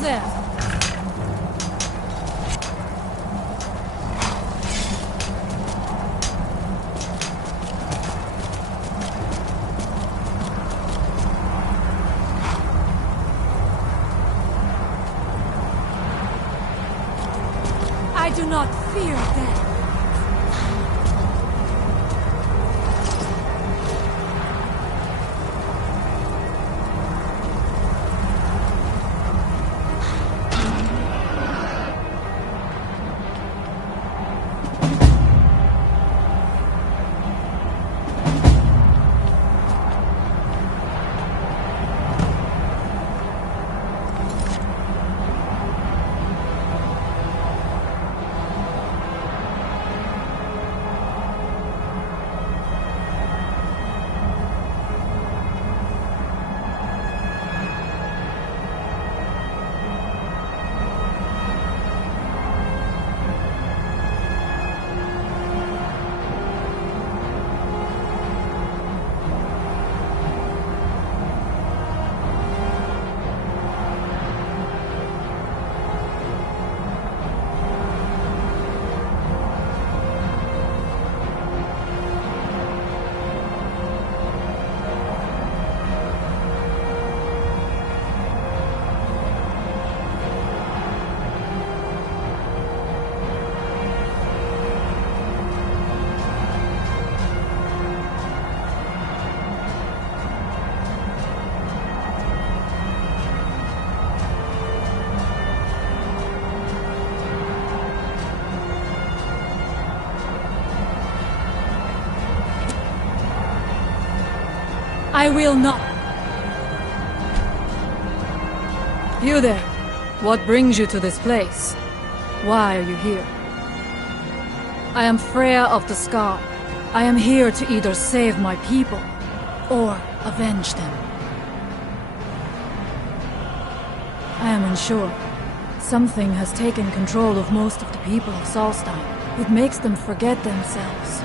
Who's there? I do not fear death. I will not. You there. What brings you to this place? Why are you here? I am Freya of the Scar. I am here to either save my people or avenge them. I am unsure. Something has taken control of most of the people of Solstheim. It makes them forget themselves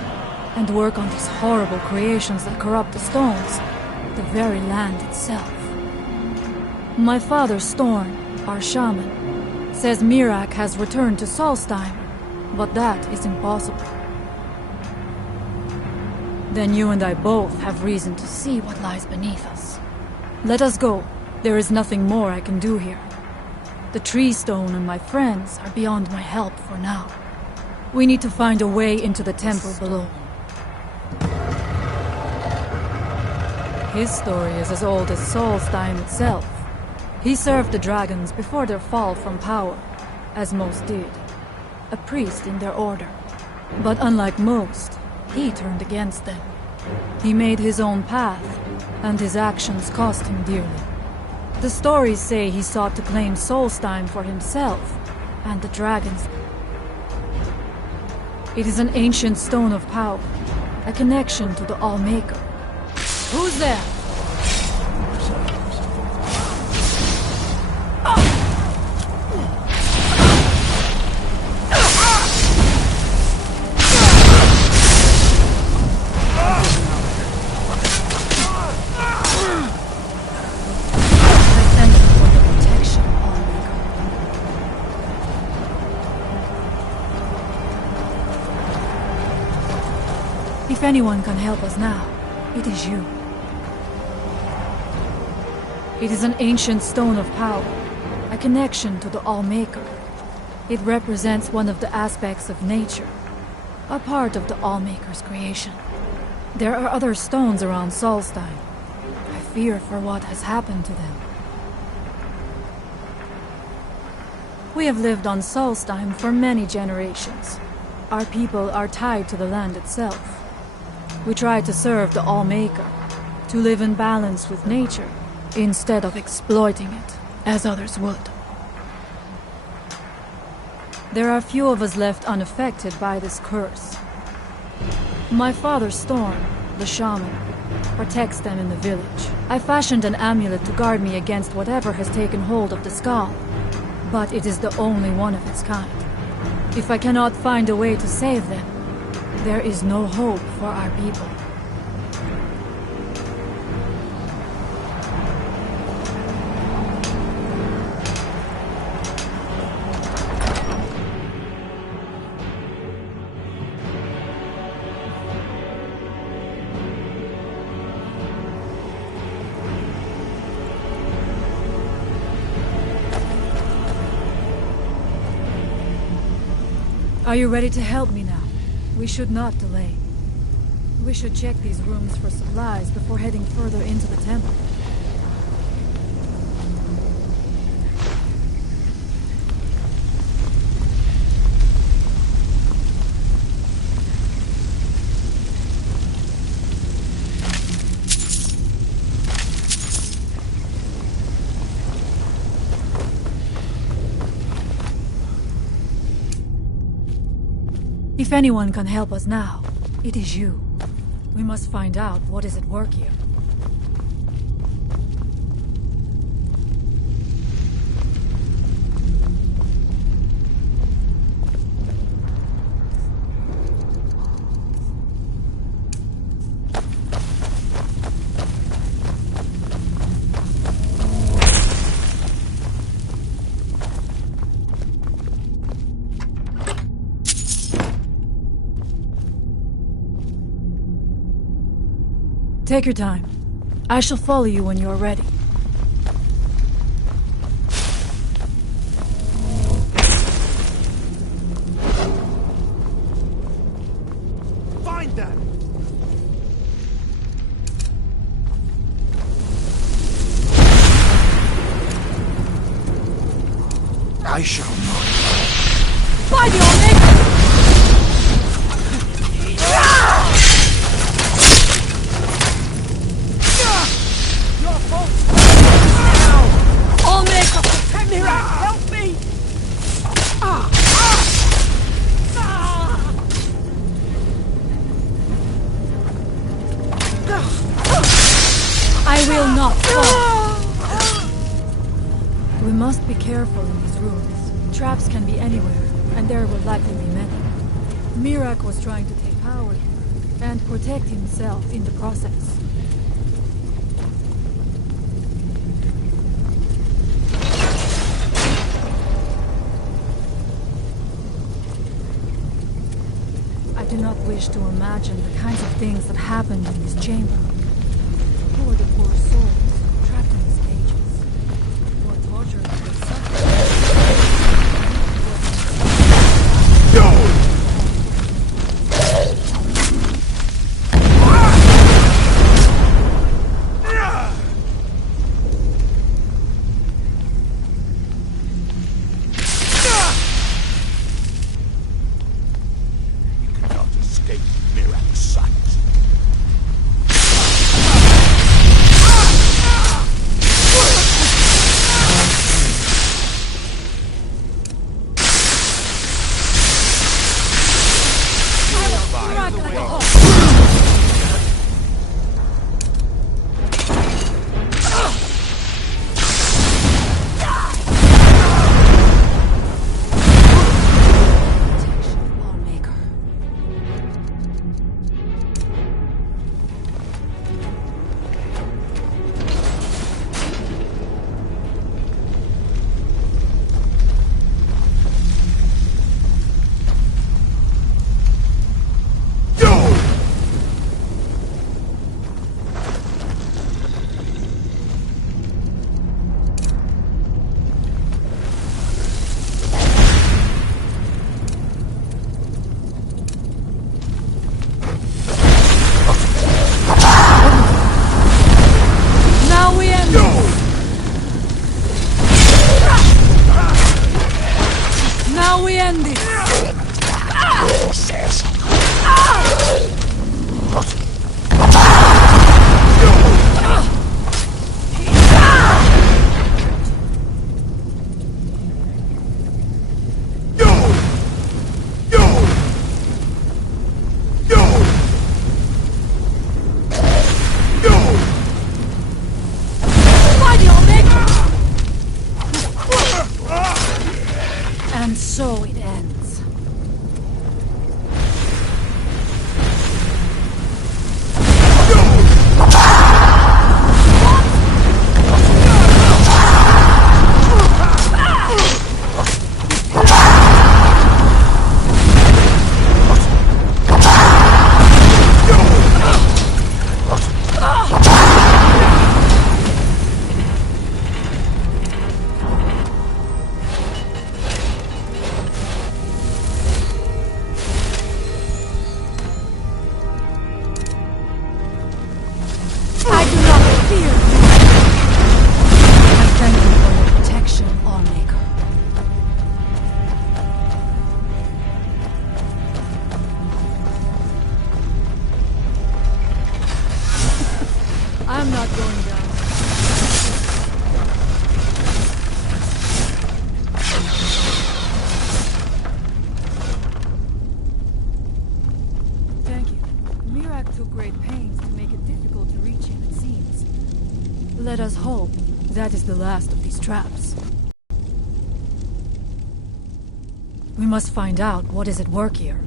and work on these horrible creations that corrupt the stones, the very land itself. My father, Storm, our shaman, says Mirak has returned to Solstheim, but that is impossible. Then you and I both have reason to see what lies beneath us. Let us go. There is nothing more I can do here. The tree stone and my friends are beyond my help for now. We need to find a way into the temple below. His story is as old as Solstheim itself. He served the dragons before their fall from power, as most did. A priest in their order. But unlike most, he turned against them. He made his own path, and his actions cost him dearly. The stories say he sought to claim Solstheim for himself, and the dragons. It is an ancient stone of power, a connection to the All-Maker. Who's there? If anyone can help us now, it is you. It is an ancient stone of power, a connection to the All-Maker. It represents one of the aspects of nature, a part of the All-Maker's creation. There are other stones around Solstheim. I fear for what has happened to them. We have lived on Solstheim for many generations. Our people are tied to the land itself. We try to serve the All-Maker, to live in balance with nature, instead of exploiting it, as others would. There are few of us left unaffected by this curse. My father, Storm, the shaman, protects them in the village. I fashioned an amulet to guard me against whatever has taken hold of the skull, but it is the only one of its kind. If I cannot find a way to save them, there is no hope for our people. Are you ready to help me now? We should not delay. We should check these rooms for supplies before heading further into the temple. If anyone can help us now, it is you. We must find out what is at work here. Take your time. I shall follow you when you are ready. Find them! I shall not. By the Omega! I will not fall. We must be careful in these rooms. Traps can be anywhere, and there will likely be many. Mirak was trying to take power here, and protect himself in the process. I do not wish to imagine the kinds of things that happened in this chamber. Who are the poor souls trapped in these cages? What torture did they suffer? You cannot escape Mirak's sight. I'm not going down. Thank you. Mirak took great pains to make it difficult to reach him, it seems. Let us hope that is the last of these traps. We must find out what is at work here.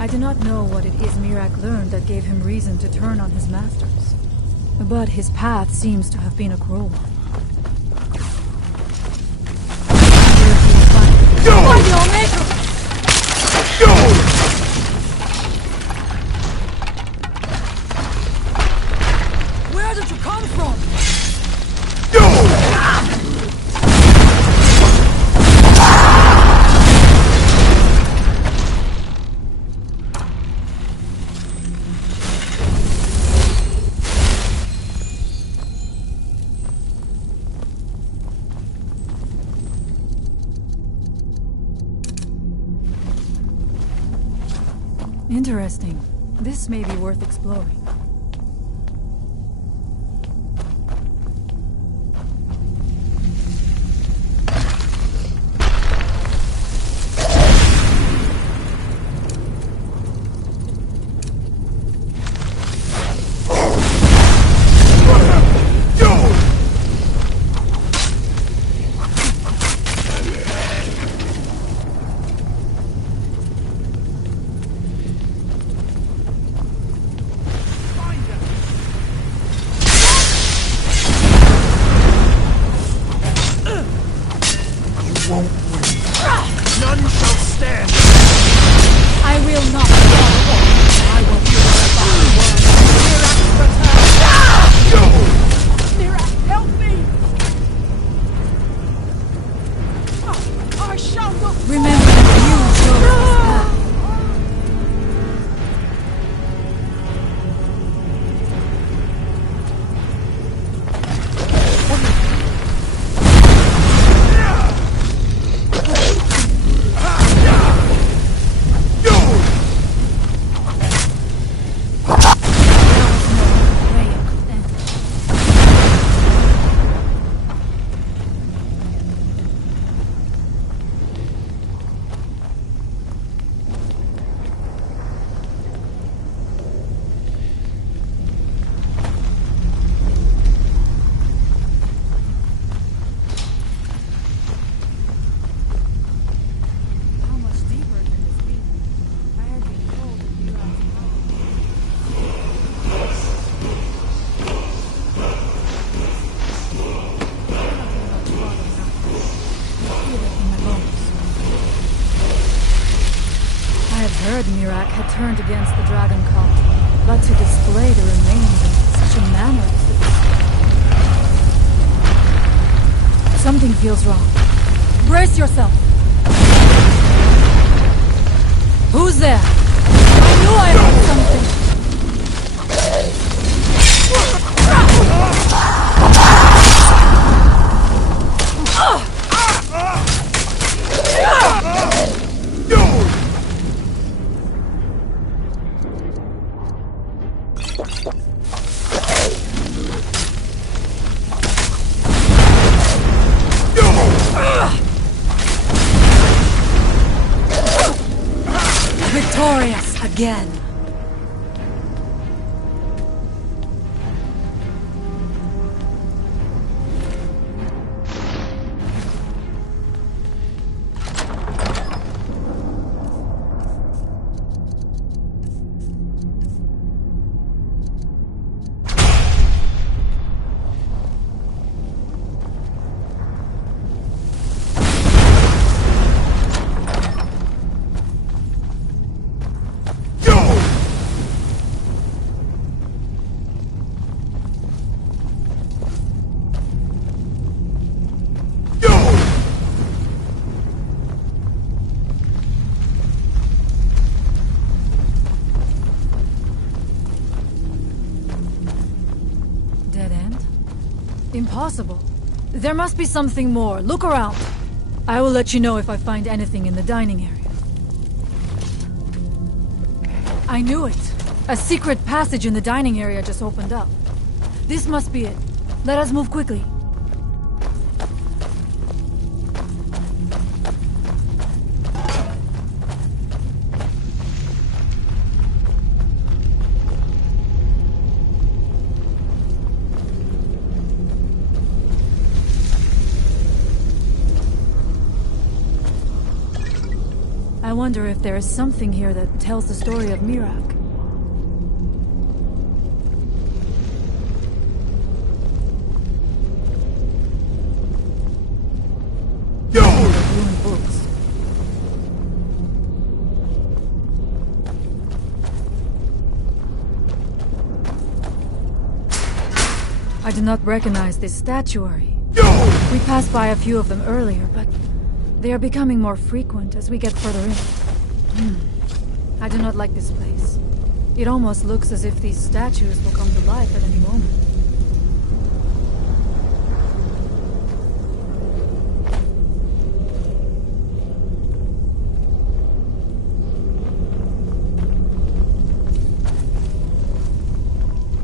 I do not know what it is Mirak learned that gave him reason to turn on his masters. But his path seems to have been a cruel one. Where did you come from? Interesting. This may be worth exploring. heard Mirak had turned against the dragon cult, but to display the remains in such a manner is... Something feels wrong. Brace yourself! Who's there? I knew I heard something! Victorious again. Impossible. There must be something more. Look around. I will let you know if I find anything in the dining area. I knew it. A secret passage in the dining area just opened up. This must be it. Let us move quickly. I wonder if there is something here that tells the story of Mirak. Ruined books. I do not recognize this statuary. We passed by a few of them earlier, but they are becoming more frequent as we get further in. I do not like this place. It almost looks as if these statues will come to life at any moment.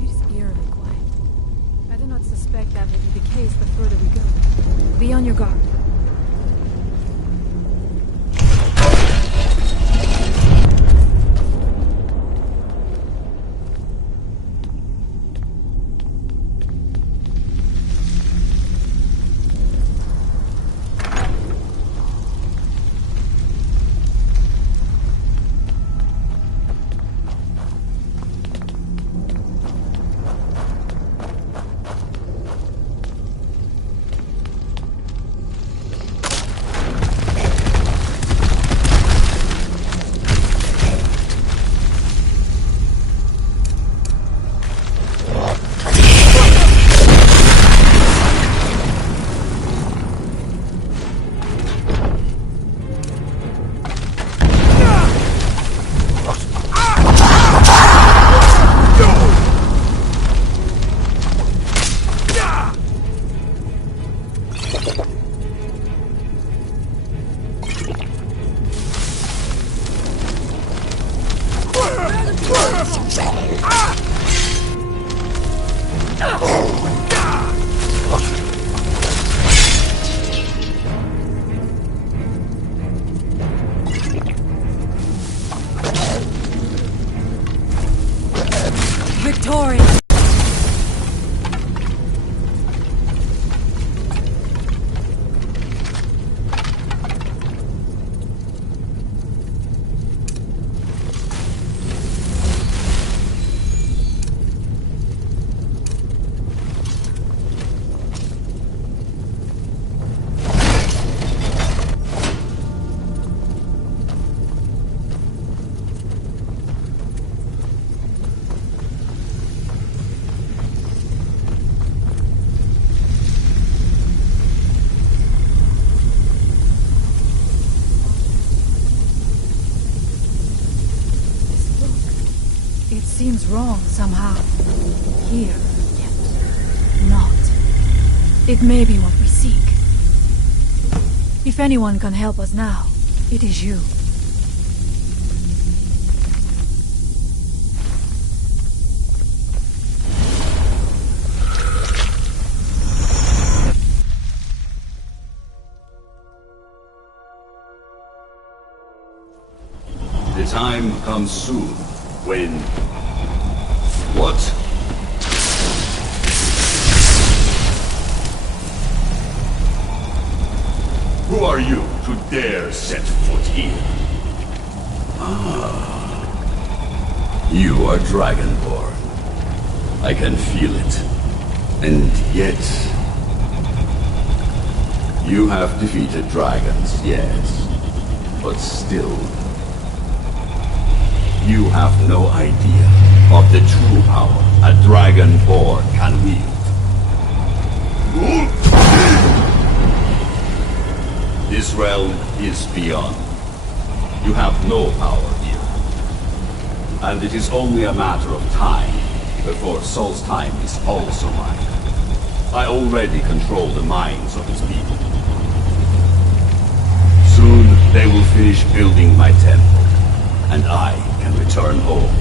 It is eerily quiet. I do not suspect that will be the case the further we go. Be on your guard. seems wrong somehow. Here, yet not. It may be what we seek. If anyone can help us now, it is you. The time comes soon when... What? Who are you to dare set foot here? You are Dragonborn. I can feel it. And yet... You have defeated dragons, yes. But still... You have no idea of the true power a Dragonborn can wield. This realm is beyond. You have no power here. And it is only a matter of time before Solstheim is also mine. I already control the minds of his people. Soon they will finish building my temple, and I can return home.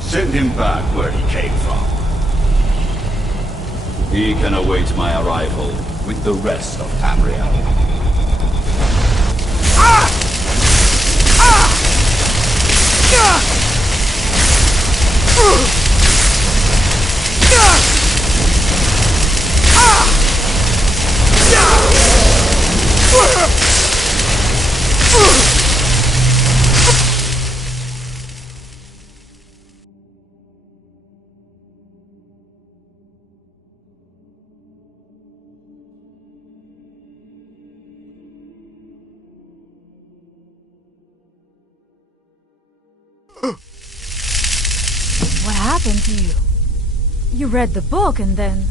Send him back where he came from. He can await my arrival with the rest of Tamriel. What happened to you? You read the book and then...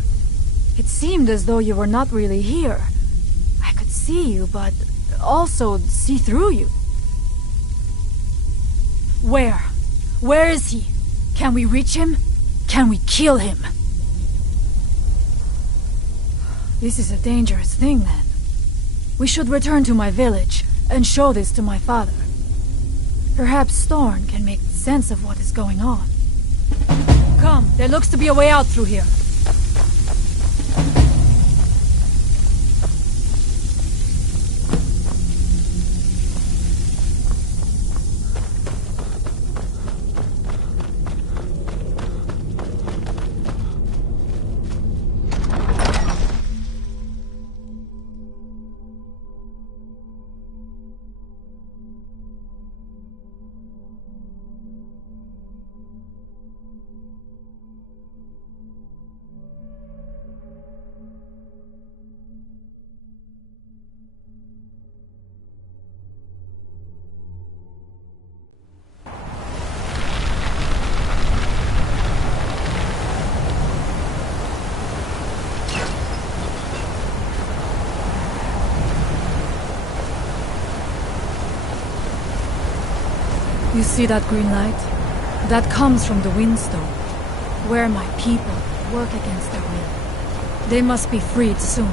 It seemed as though you were not really here. I could see you, but also see through you. Where? Where is he? Can we reach him? Can we kill him? This is a dangerous thing, then. We should return to my village and show this to my father. Perhaps Thorn can make sense of what is going on. Come, there looks to be a way out through here. You see that green light? That comes from the Windstone, where my people work against their will. They must be freed soon.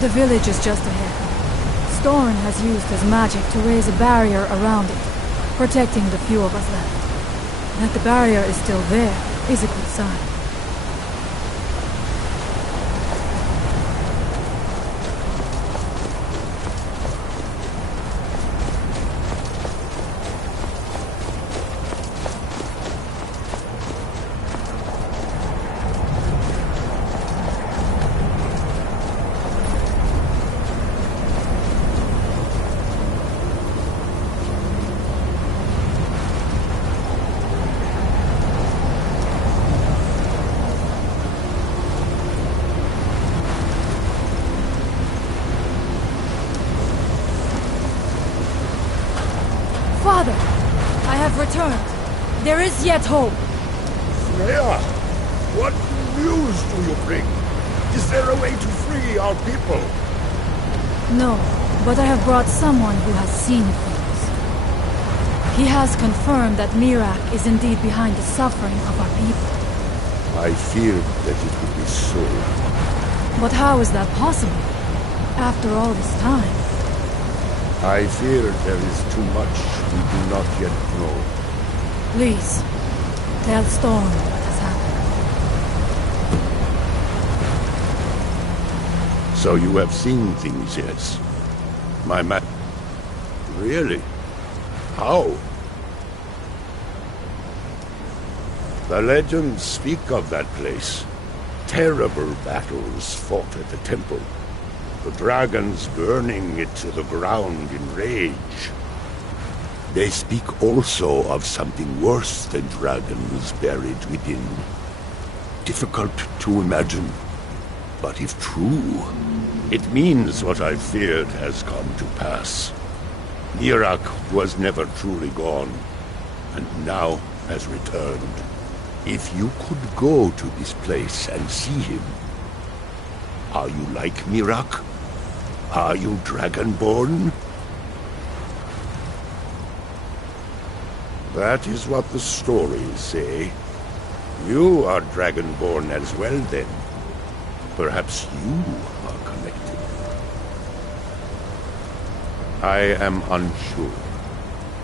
The village is just ahead. Storm has used his magic to raise a barrier around it, protecting the few of us left. That the barrier is still there is a good sign. Father, I have returned. There is yet hope. Freya, what news do you bring? Is there a way to free our people? No, but I have brought someone who has seen things. He has confirmed that Mirak is indeed behind the suffering of our people. I feared that it would be so. But how is that possible? After all this time? I fear there is too much we do not yet know. Please, tell Storm what has happened. So you have seen things, yes? My ma... Really? How? The legends speak of that place. Terrible battles fought at the temple. The dragons burning it to the ground in rage. They speak also of something worse than dragons buried within. Difficult to imagine. But if true, it means what I feared has come to pass. Mirak was never truly gone, and now has returned. If you could go to this place and see him, are you like Mirak? Are you Dragonborn? That is what the stories say. You are Dragonborn as well, then. Perhaps you are connected. I am unsure.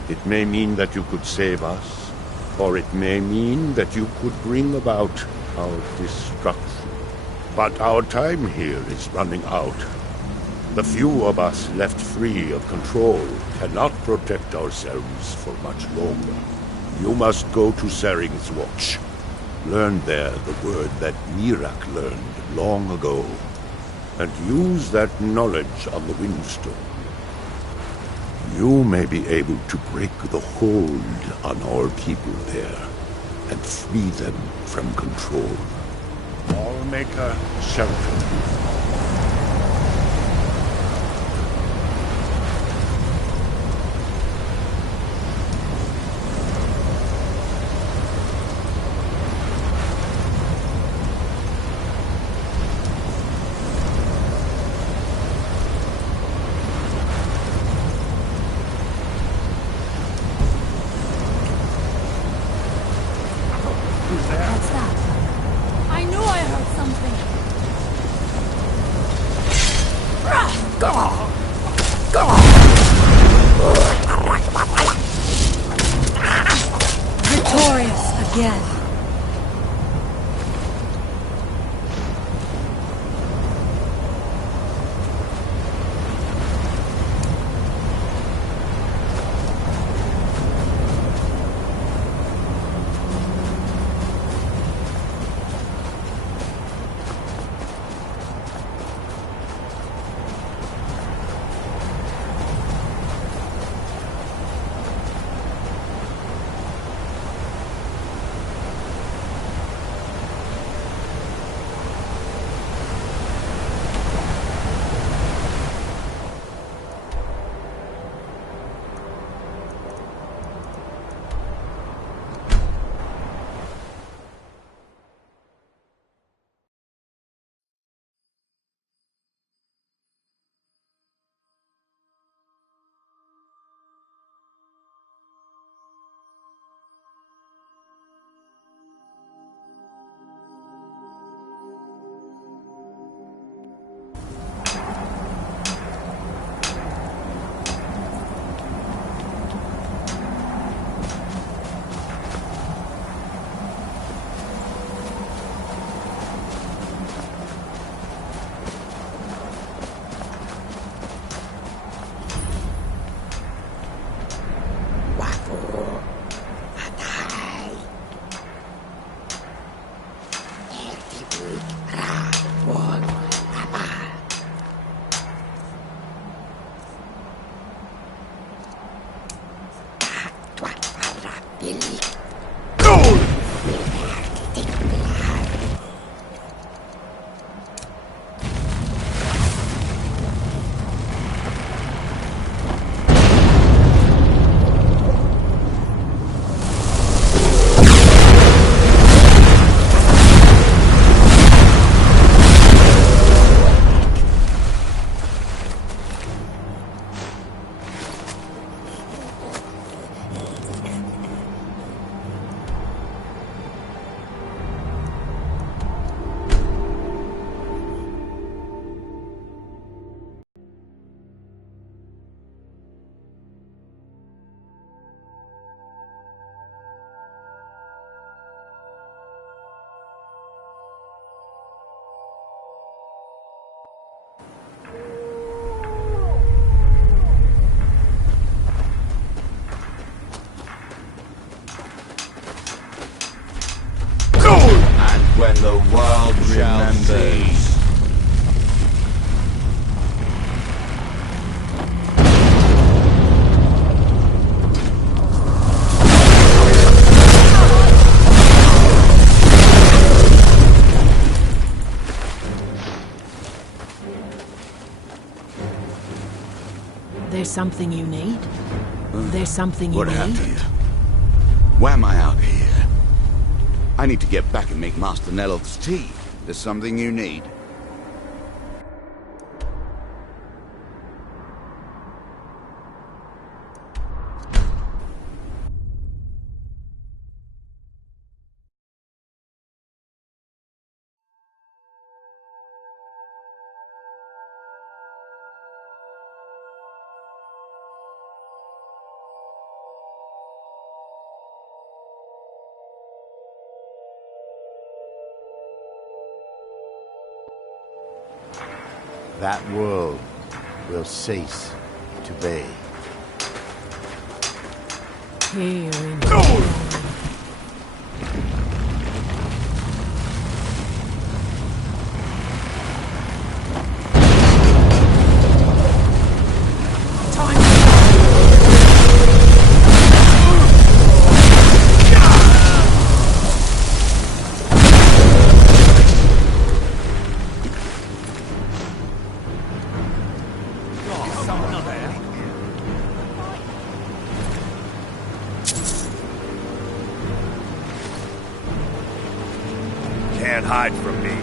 It may mean that you could save us, or it may mean that you could bring about our destruction. But our time here is running out. The few of us left free of control cannot protect ourselves for much longer. You must go to Saring's Watch. Learn there the word that Mirak learned long ago, and use that knowledge on the Windstone. You may be able to break the hold on our people there, and free them from control. Allmaker shelter you. What's that? I knew I heard something. Victorious again. The world remembers. There's something you need? There's something you What need? happened? Why am I out here? I need to get back and make Master Nelloth's tea. There's something you need. That world will cease to be. Here in Can't hide from me.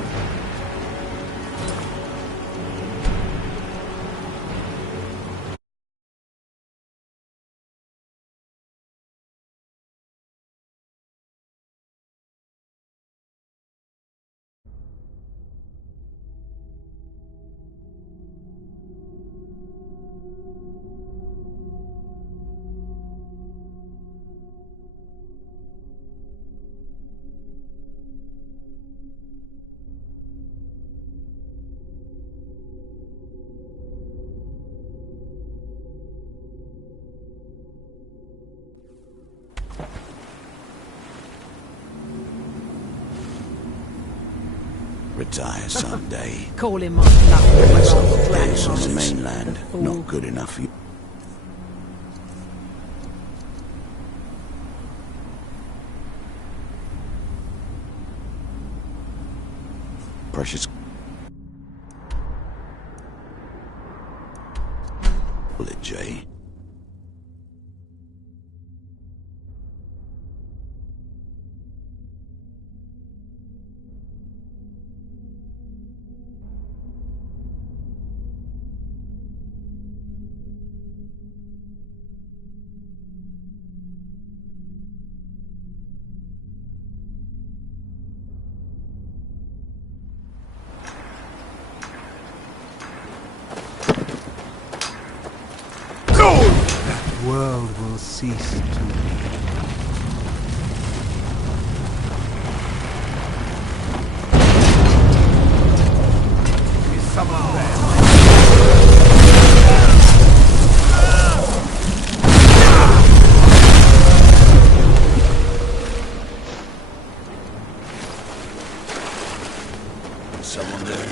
Retire someday. call him my bluff. Myself a place on the mainland. Not good enough for you. Precious. Bullet, Jay. World will cease to be. Is someone there? Someone there.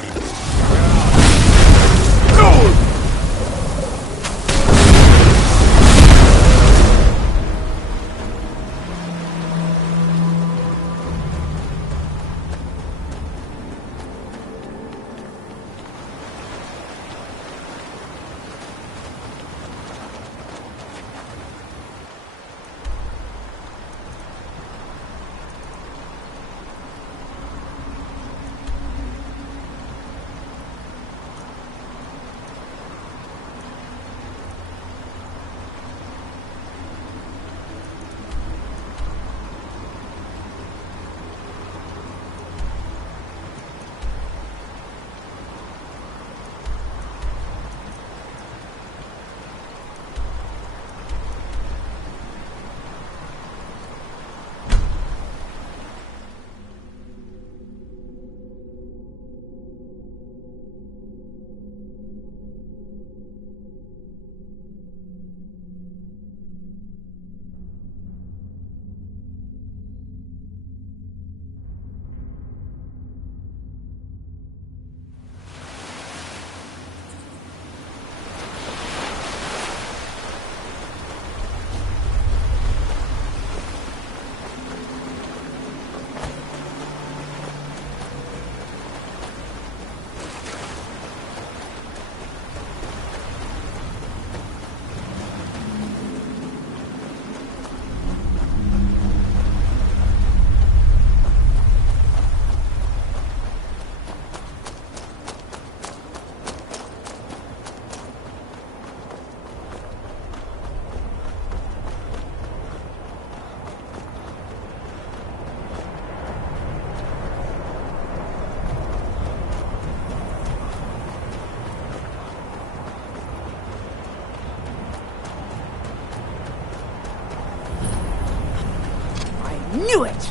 knew it!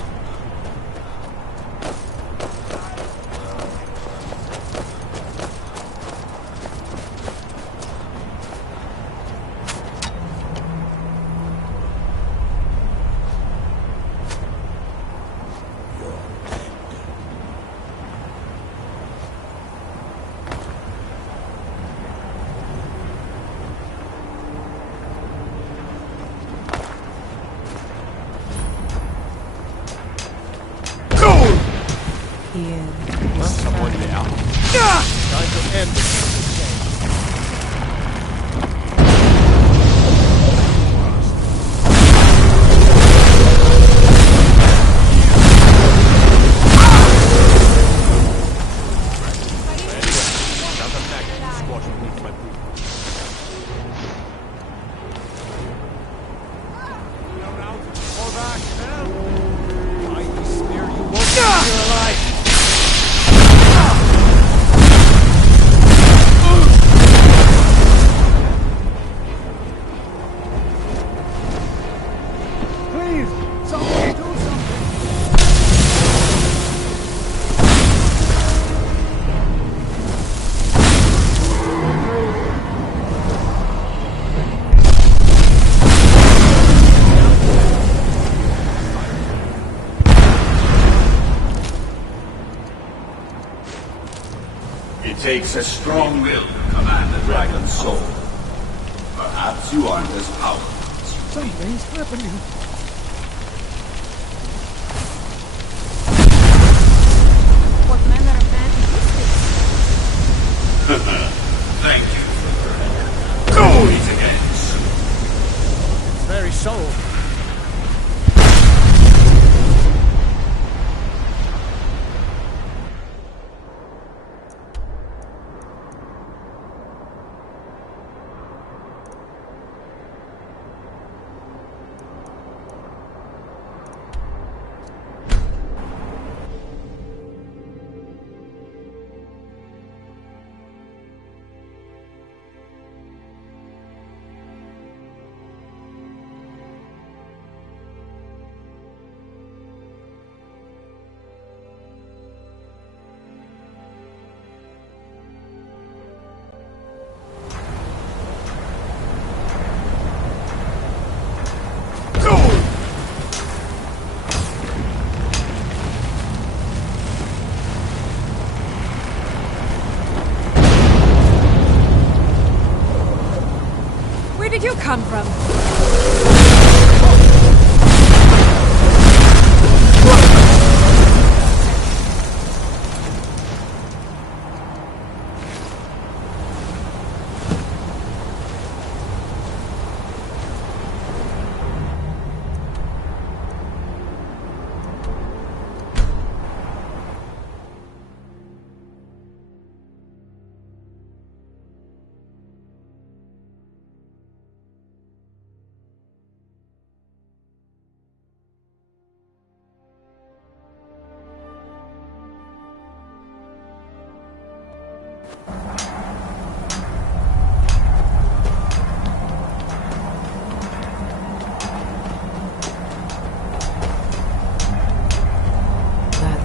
Someone there. Time to end this. It takes a strong will to command the dragon's soul. Perhaps you aren't as powerful. Something's happening. What manner of magic is this? Thank you for learning. Go! Meet again soon. Its very soul. Where did you come from?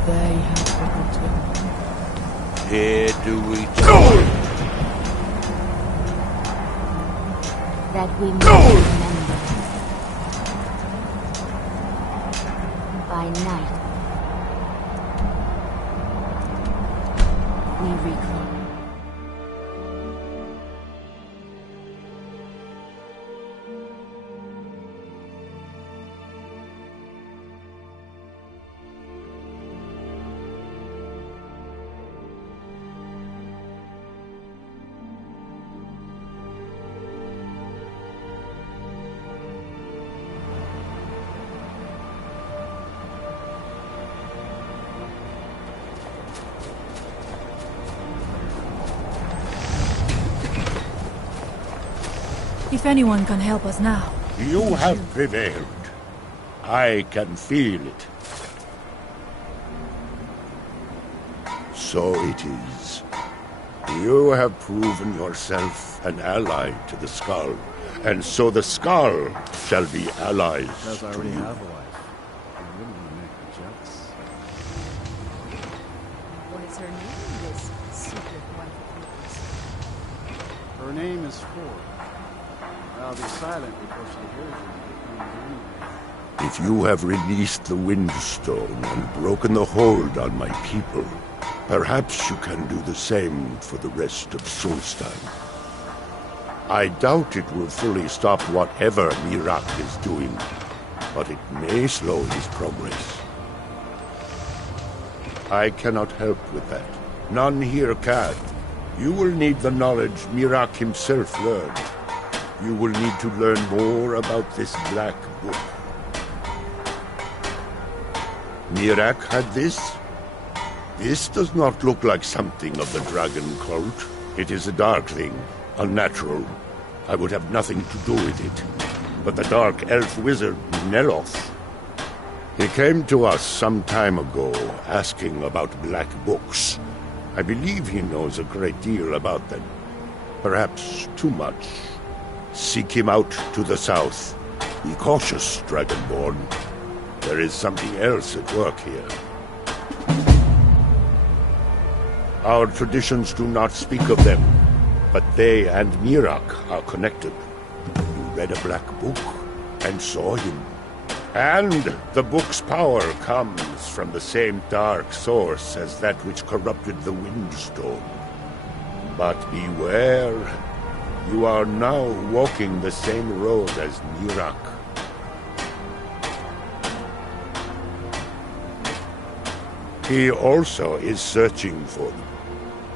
They have forgotten. Here do we go! That we may remember. By night, we recall. If anyone can help us now. You have prevailed. I can feel it. So it is. You have proven yourself an ally to the Skull, and so the Skull shall be allies Because I to already you. have a wife. Her name is Ford. I'll be silent before she hears you. If you have released the Windstone and broken the hold on my people, perhaps you can do the same for the rest of Solstheim. I doubt it will fully stop whatever Miraak is doing, but it may slow his progress. I cannot help with that. None here can. You will need the knowledge Miraak himself learned. You will need to learn more about this Black Book. Miraak had this? This does not look like something of the dragon cult. It is a dark thing, unnatural. I would have nothing to do with it. But the dark elf wizard, Neloth, he came to us some time ago, asking about black books. I believe he knows a great deal about them. Perhaps too much. Seek him out to the south. Be cautious, Dragonborn. There is something else at work here. Our traditions do not speak of them, but they and Miraak are connected. You read a black book and saw him. And the book's power comes from the same dark source as that which corrupted the Windstone. But beware, you are now walking the same road as Miraak. He also is searching for them.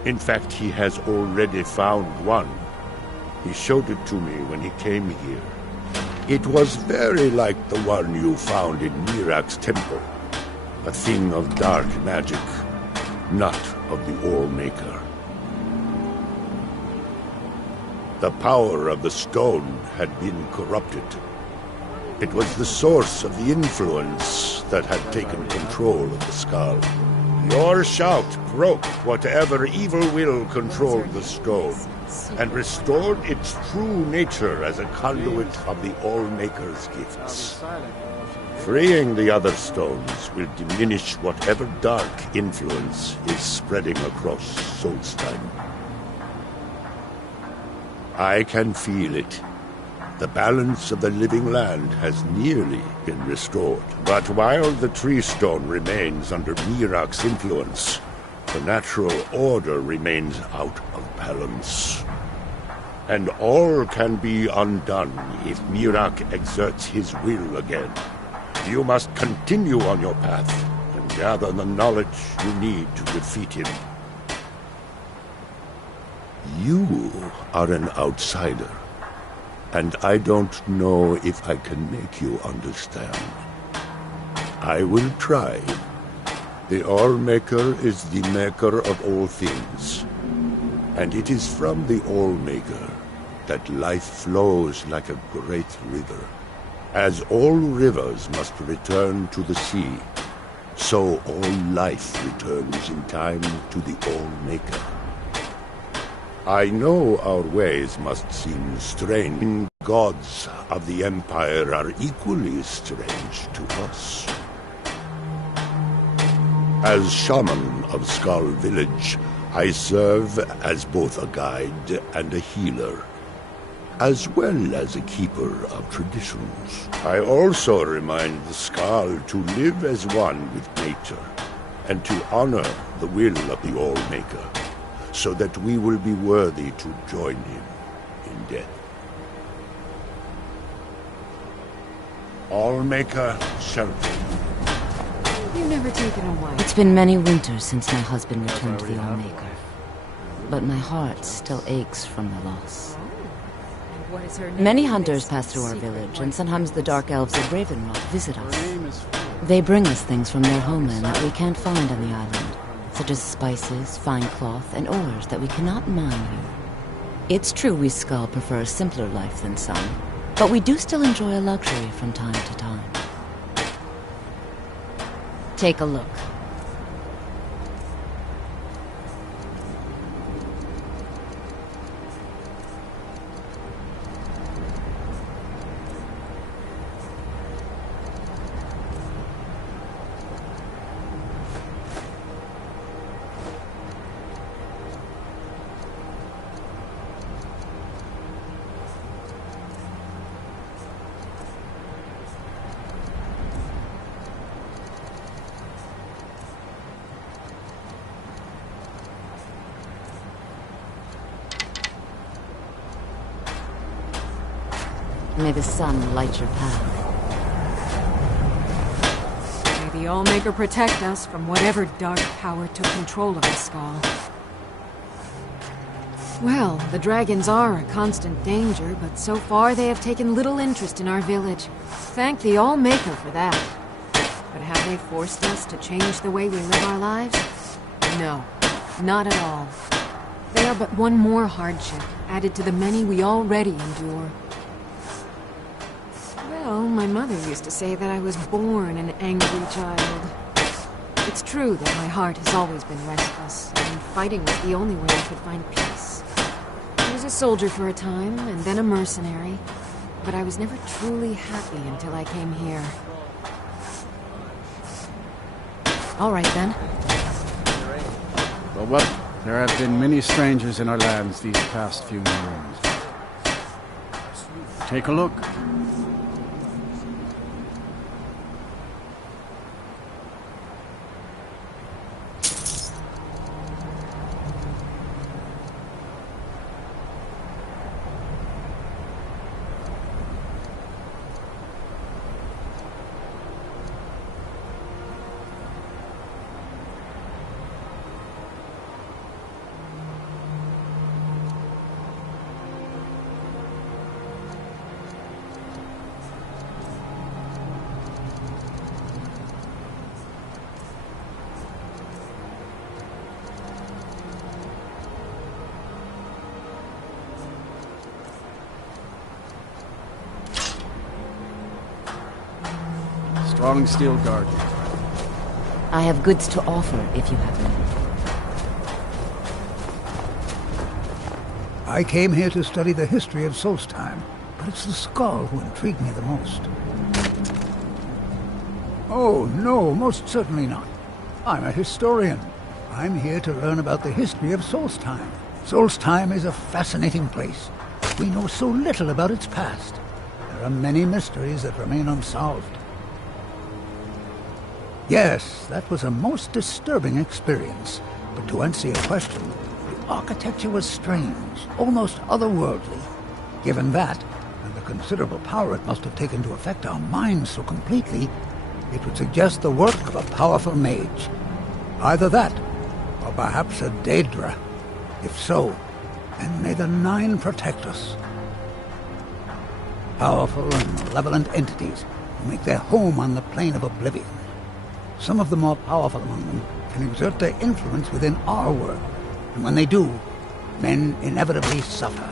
In fact, he has already found one. He showed it to me when he came here. It was very like the one you found in Miraak's temple. A thing of dark magic, not of the All-Maker. The power of the stone had been corrupted. It was the source of the influence that had taken control of the skull. Your shout broke whatever evil will controlled the stone, and restored its true nature as a conduit of the All-Maker's gifts. Freeing the other stones will diminish whatever dark influence is spreading across Solstheim. I can feel it. The balance of the living land has nearly been restored. But while the tree stone remains under Miraak's influence, the natural order remains out of balance. And all can be undone if Miraak exerts his will again. You must continue on your path and gather the knowledge you need to defeat him. You are an outsider, and I don't know if I can make you understand. I will try. The All-Maker is the maker of all things, and it is from the All-Maker that life flows like a great river. As all rivers must return to the sea, so all life returns in time to the All-Maker. I know our ways must seem strange. Gods of the Empire are equally strange to us. As shaman of Skull Village, I serve as both a guide and a healer, as well as a keeper of traditions. I also remind the Skull to live as one with nature, and to honor the will of the All-Maker, so that we will be worthy to join him in death. All-Maker, shelter. You've never taken a wife. It's been many winters since my husband returned to the All-Maker, but my heart still aches from the loss. What is her name? Many hunters pass through our village, and sometimes the Dark Elves of Ravenrock visit us. They bring us things from their homeland that we can't find on the island, such as spices, fine cloth, and ores that we cannot mine here. It's true we Skull prefer a simpler life than some, but we do still enjoy a luxury from time to time. Take a look. May the sun light your path. May the Allmaker protect us from whatever dark power took control of the Skull. Well, the dragons are a constant danger, but so far they have taken little interest in our village. Thank the Allmaker for that. But have they forced us to change the way we live our lives? No, not at all. They are but one more hardship, added to the many we already endure. Well, my mother used to say that I was born an angry child. It's true that my heart has always been restless, and fighting was the only way I could find peace. I was a soldier for a time, and then a mercenary, but I was never truly happy until I came here. All right, then. Well, there have been many strangers in our lands these past few moons. Take a look. Strong steel guard. I have goods to offer if you have them. I came here to study the history of Solstheim, but it's the skull who intrigued me the most. Oh, no, most certainly not. I'm a historian. I'm here to learn about the history of Solstheim. Solstheim is a fascinating place. We know so little about its past. There are many mysteries that remain unsolved. Yes, that was a most disturbing experience. But to answer your question, the architecture was strange, almost otherworldly. Given that, and the considerable power it must have taken to affect our minds so completely, it would suggest the work of a powerful mage. Either that, or perhaps a Daedra. If so, and may the Nine protect us. Powerful and malevolent entities who make their home on the plane of oblivion. Some of the more powerful among them can exert their influence within our world, and when they do, men inevitably suffer.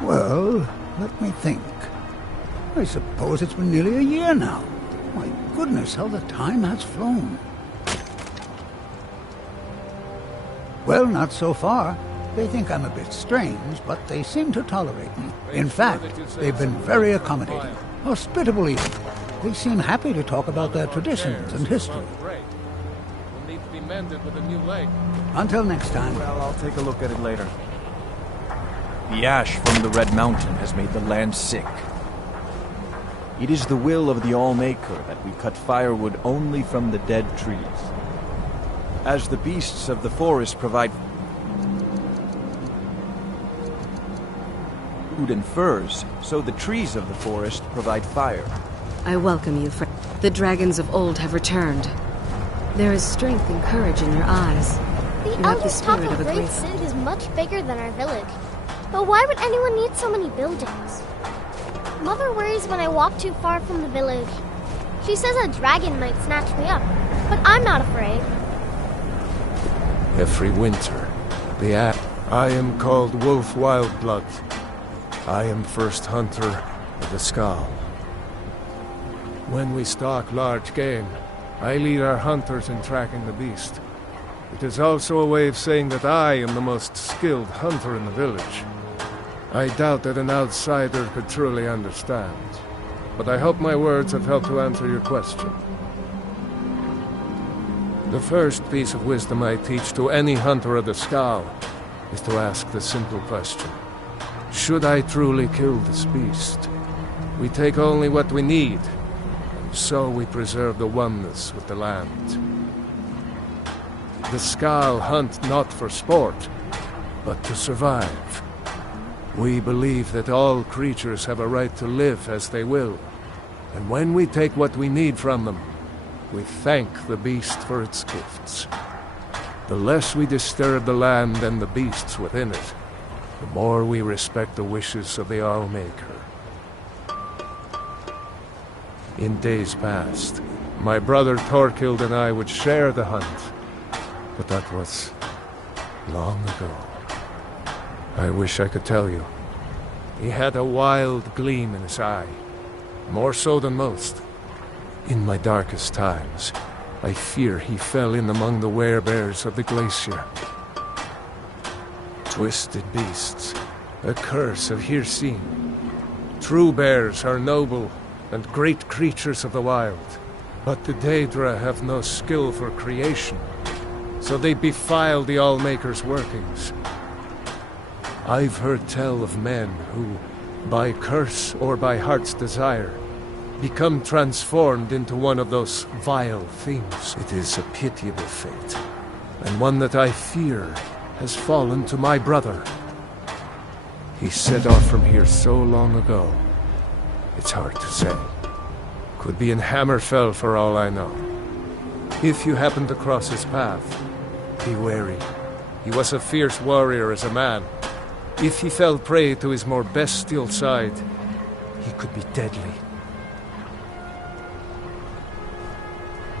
Well, let me think. I suppose it's been nearly a year now. My goodness, how the time has flown. Well, not so far. They think I'm a bit strange, but they seem to tolerate me. In fact, they've been very accommodating, hospitable even. They seem happy to talk about their traditions and history. Will need to be mended with a new leg. Until next time. Well, I'll take a look at it later. The ash from the Red Mountain has made the land sick. It is the will of the Allmaker that we cut firewood only from the dead trees. As the beasts of the forest provide food and furs, so the trees of the forest provide fire. I welcome you, friend. The dragons of old have returned. There is strength and courage in your eyes. The Elder's top of Great Sindh is much bigger than our village. But why would anyone need so many buildings? Mother worries when I walk too far from the village. She says a dragon might snatch me up, but I'm not afraid. Every winter, I am called Wolf Wildblood. I am first hunter of the Skull. When we stalk large game, I lead our hunters in tracking the beast. It is also a way of saying that I am the most skilled hunter in the village. I doubt that an outsider could truly understand, but I hope my words have helped to answer your question. The first piece of wisdom I teach to any hunter of the Skull is to ask the simple question: should I truly kill this beast? We take only what we need, and so we preserve the oneness with the land. The Skull hunt not for sport, but to survive. We believe that all creatures have a right to live as they will, and when we take what we need from them, we thank the beast for its gifts. The less we disturb the land and the beasts within it, the more we respect the wishes of the Allmaker. In days past, my brother Thorkild and I would share the hunt, but that was long ago. I wish I could tell you. He had a wild gleam in his eye, more so than most. In my darkest times, I fear he fell in among the werebears of the glacier. Twisted beasts, a curse of Hirsine. True bears are noble and great creatures of the wild, but the Daedra have no skill for creation, so they defile the Allmaker's workings. I've heard tell of men who, by curse or by heart's desire, become transformed into one of those vile things. It is a pitiable fate, and one that I fear has fallen to my brother. He set off from here so long ago, it's hard to say. Could be in Hammerfell for all I know. If you happen to cross his path, be wary. He was a fierce warrior as a man. If he fell prey to his more bestial side, he could be deadly.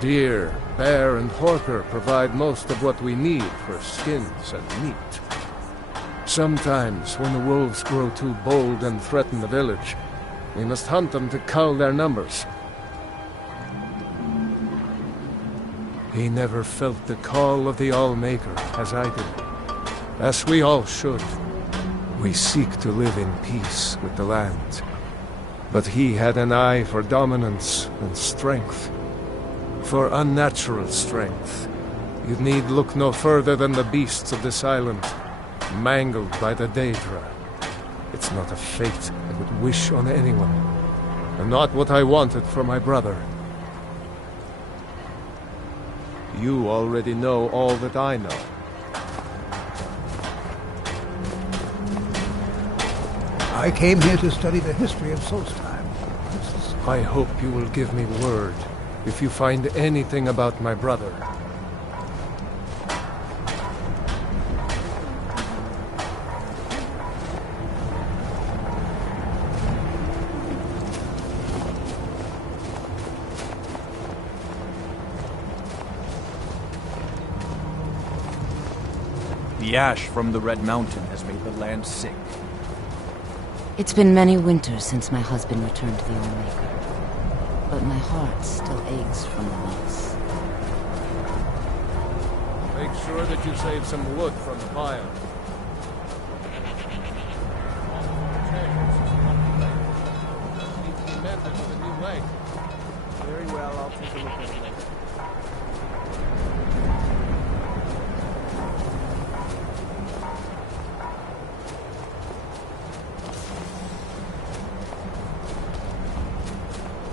Deer, bear, and horker provide most of what we need for skins and meat. Sometimes, when the wolves grow too bold and threaten the village, we must hunt them to cull their numbers. He never felt the call of the Allmaker, as I did. As we all should. We seek to live in peace with the land. But he had an eye for dominance and strength. For unnatural strength, you need look no further than the beasts of this island, mangled by the Daedra. It's not a fate I would wish on anyone, and not what I wanted for my brother. You already know all that I know. I came here to study the history of Solstheim. I hope you will give me word if you find anything about my brother. The ash from the Red Mountain has made the land sick. It's been many winters since my husband returned to the Allmaker, but my heart still aches from the loss. Make sure that you save some wood from the fire. Needs to be mended with a new leg. Very well, I'll take a look at it later.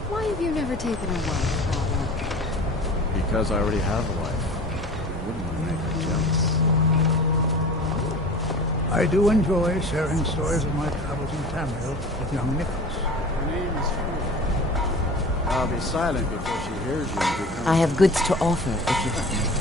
Why have you never taken a wife, Father? Because I already have a wife. I wouldn't want to make her jealous. I do enjoy sharing stories of my travels in Tamriel with young Nicholas. Her name is Fool. I'll be silent before she hears you and becomes... I have goods to offer if you have them.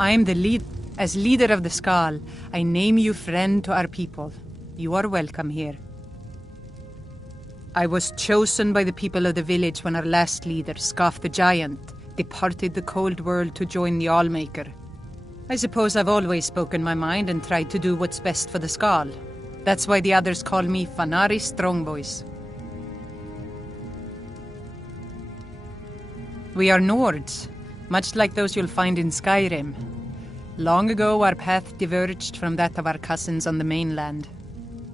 I am the lead. As leader of the Skal, I name you friend to our people. You are welcome here. I was chosen by the people of the village when our last leader, Scoff the Giant, departed the cold world to join the Allmaker. I suppose I've always spoken my mind and tried to do what's best for the Skal. That's why the others call me Fanari Strongboys. We are Nords, much like those you'll find in Skyrim. Long ago, our path diverged from that of our cousins on the mainland.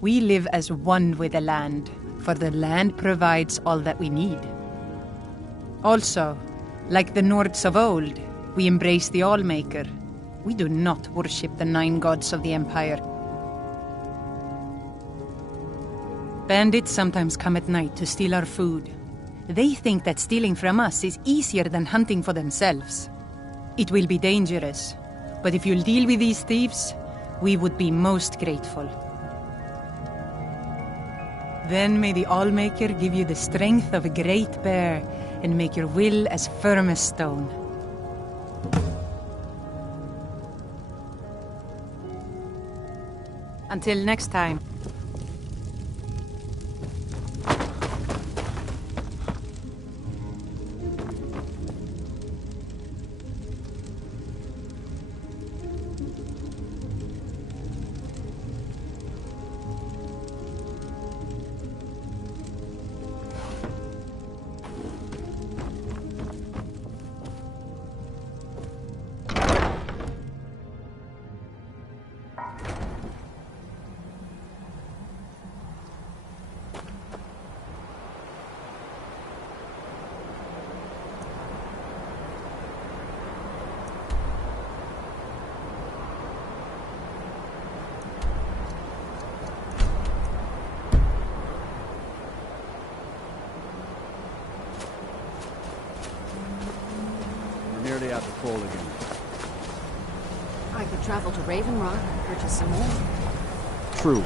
We live as one with the land, for the land provides all that we need. Also, like the Nords of old, we embrace the Allmaker. We do not worship the 9 gods of the Empire. Bandits sometimes come at night to steal our food. They think that stealing from us is easier than hunting for themselves. It will be dangerous, but if you'll deal with these thieves, we would be most grateful. Then may the Allmaker give you the strength of a great bear and make your will as firm as stone. Until next time. Nearly out the coal again. I could travel to Raven Rock and purchase some more. True.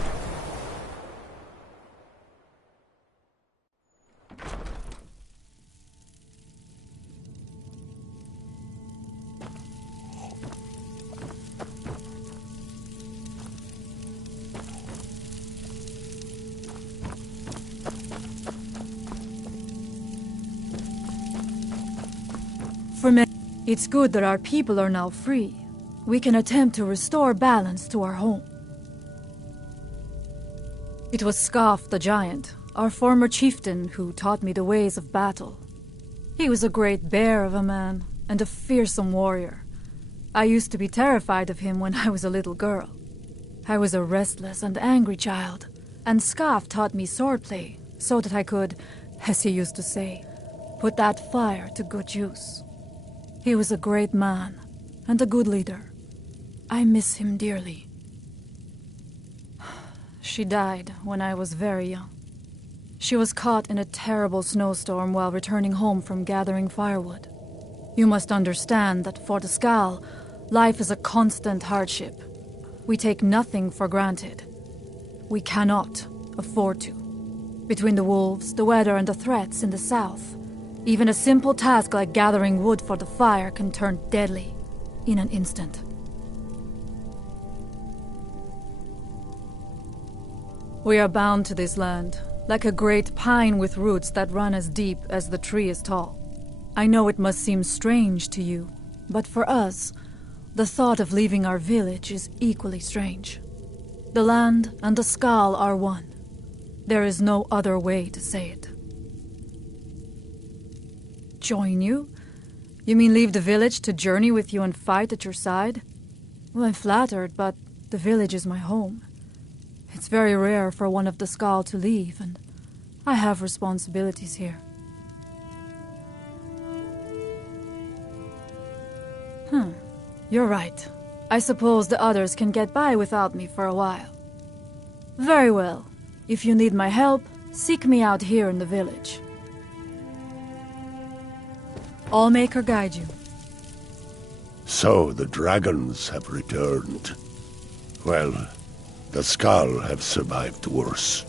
For me, it's good that our people are now free. We can attempt to restore balance to our home. It was Scarf the Giant, our former chieftain, who taught me the ways of battle. He was a great bear of a man, and a fearsome warrior. I used to be terrified of him when I was a little girl. I was a restless and angry child, and Scarf taught me swordplay, so that I could, as he used to say, put that fire to good use. He was a great man, and a good leader. I miss him dearly. She died when I was very young. She was caught in a terrible snowstorm while returning home from gathering firewood. You must understand that for the Skal, life is a constant hardship. We take nothing for granted. We cannot afford to. Between the wolves, the weather, and the threats in the south, even a simple task like gathering wood for the fire can turn deadly in an instant. We are bound to this land, like a great pine with roots that run as deep as the tree is tall. I know it must seem strange to you, but for us, the thought of leaving our village is equally strange. The land and the Skal are one. There is no other way to say it. Join you? You mean leave the village to journey with you and fight at your side? Well, I'm flattered, but the village is my home. It's very rare for one of the Skal to leave, and I have responsibilities here. You're right. I suppose the others can get by without me for a while. Very well. If you need my help, seek me out here in the village. Allmaker guide you. So the dragons have returned. Well, the Skal have survived worse.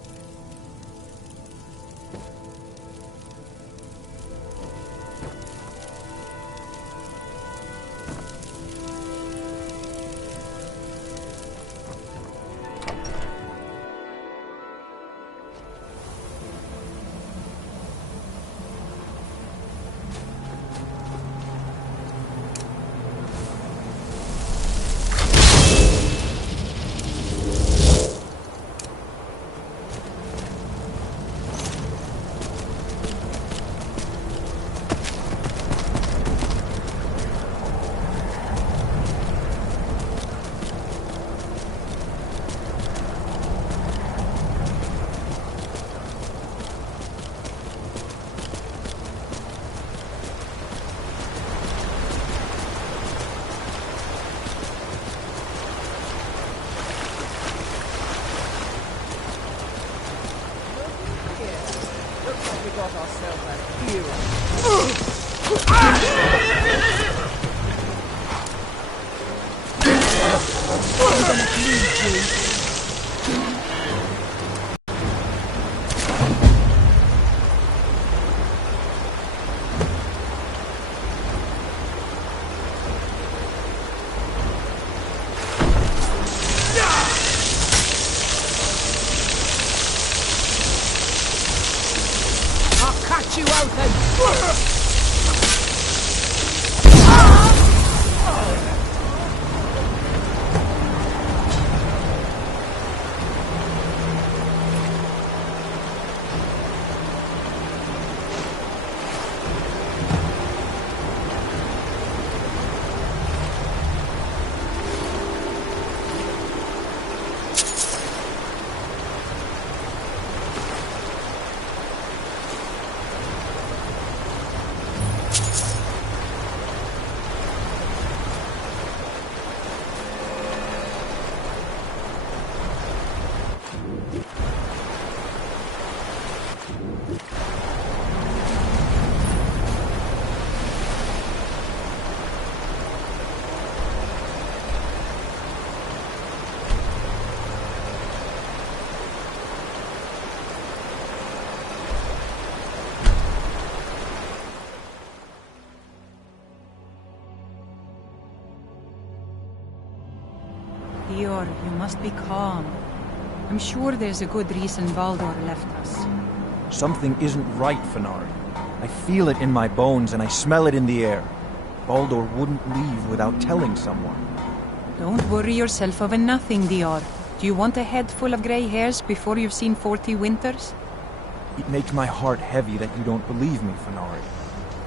Theor, you must be calm. I'm sure there's a good reason Baldur left us. Something isn't right, Fenari. I feel it in my bones and I smell it in the air. Baldur wouldn't leave without telling someone. Don't worry yourself over nothing, Dior. Do you want a head full of grey hairs before you've seen 40 winters? It makes my heart heavy that you don't believe me, Fenari.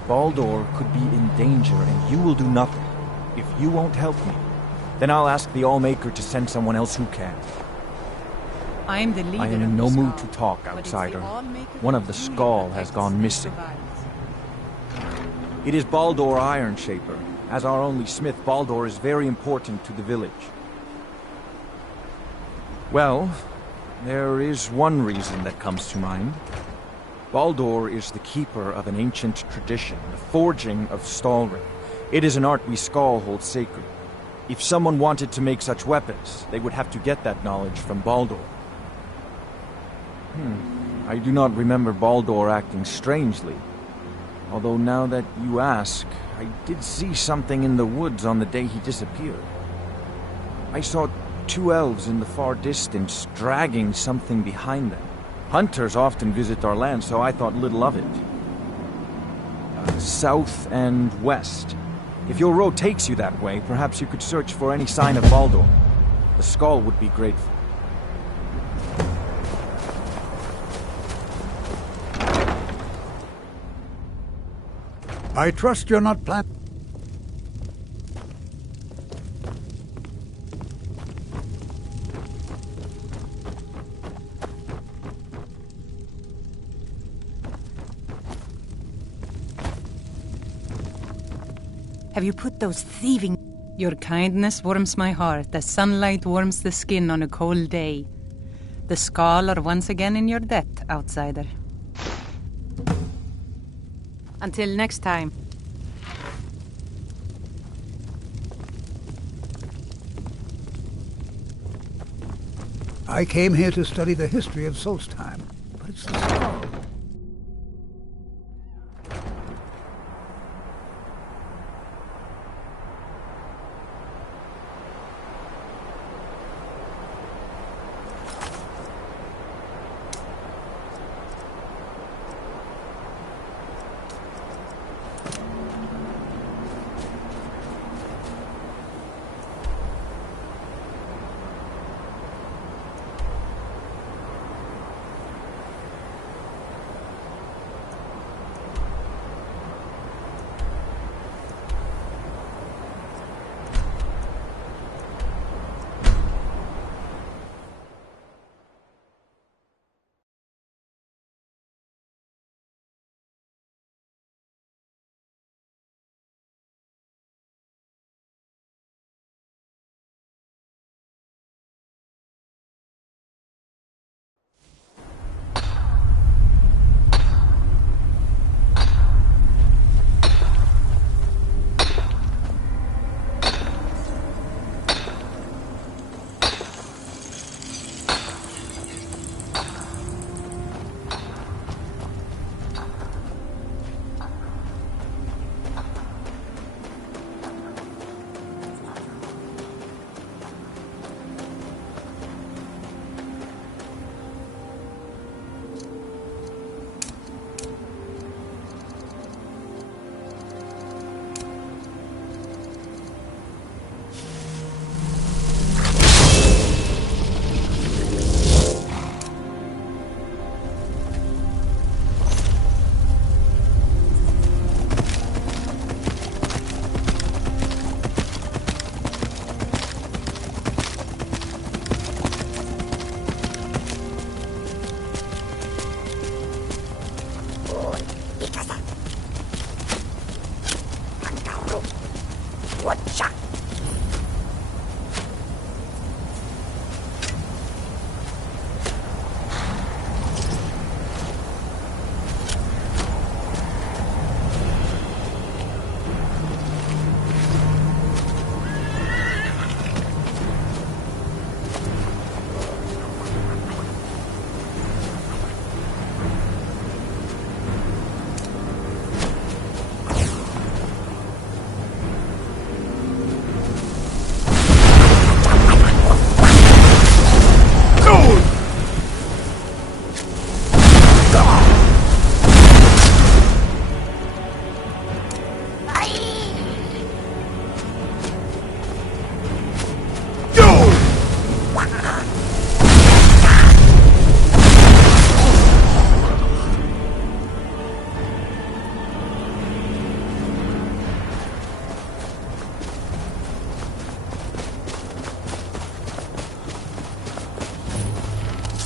Baldur could be in danger and you will do nothing. If you won't help me, then I'll ask the Allmaker to send someone else who can. I'm the leader. I am in no mood to talk, outsider. One of the Skull has gone missing. It is Baldur Ironshaper. As our only smith, Baldur is very important to the village. Well, there is one reason that comes to mind. Baldur is the keeper of an ancient tradition, the forging of Stalring. It is an art we Skull hold sacred. If someone wanted to make such weapons, they would have to get that knowledge from Baldur. I do not remember Baldur acting strangely. Although now that you ask, I did see something in the woods on the day he disappeared. I saw two elves in the far distance dragging something behind them. Hunters often visit our land, so I thought little of it. South and west. If your road takes you that way, perhaps you could search for any sign of Baldur. The Skull would be grateful. I trust you're not planning. Have you put those thieving... Your kindness warms my heart as sunlight warms the skin on a cold day. The Skull are once again in your debt, outsider. Until next time. I came here to study the history of Solstheim, but it's the Skull.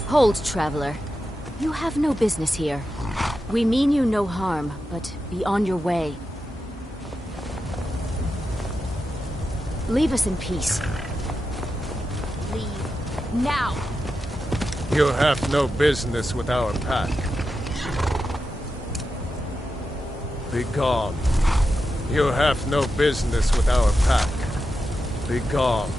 Hold, traveler. You have no business here. We mean you no harm, but be on your way. Leave us in peace. Leave now! You have no business with our pack. Be gone. You have no business with our pack. Be gone.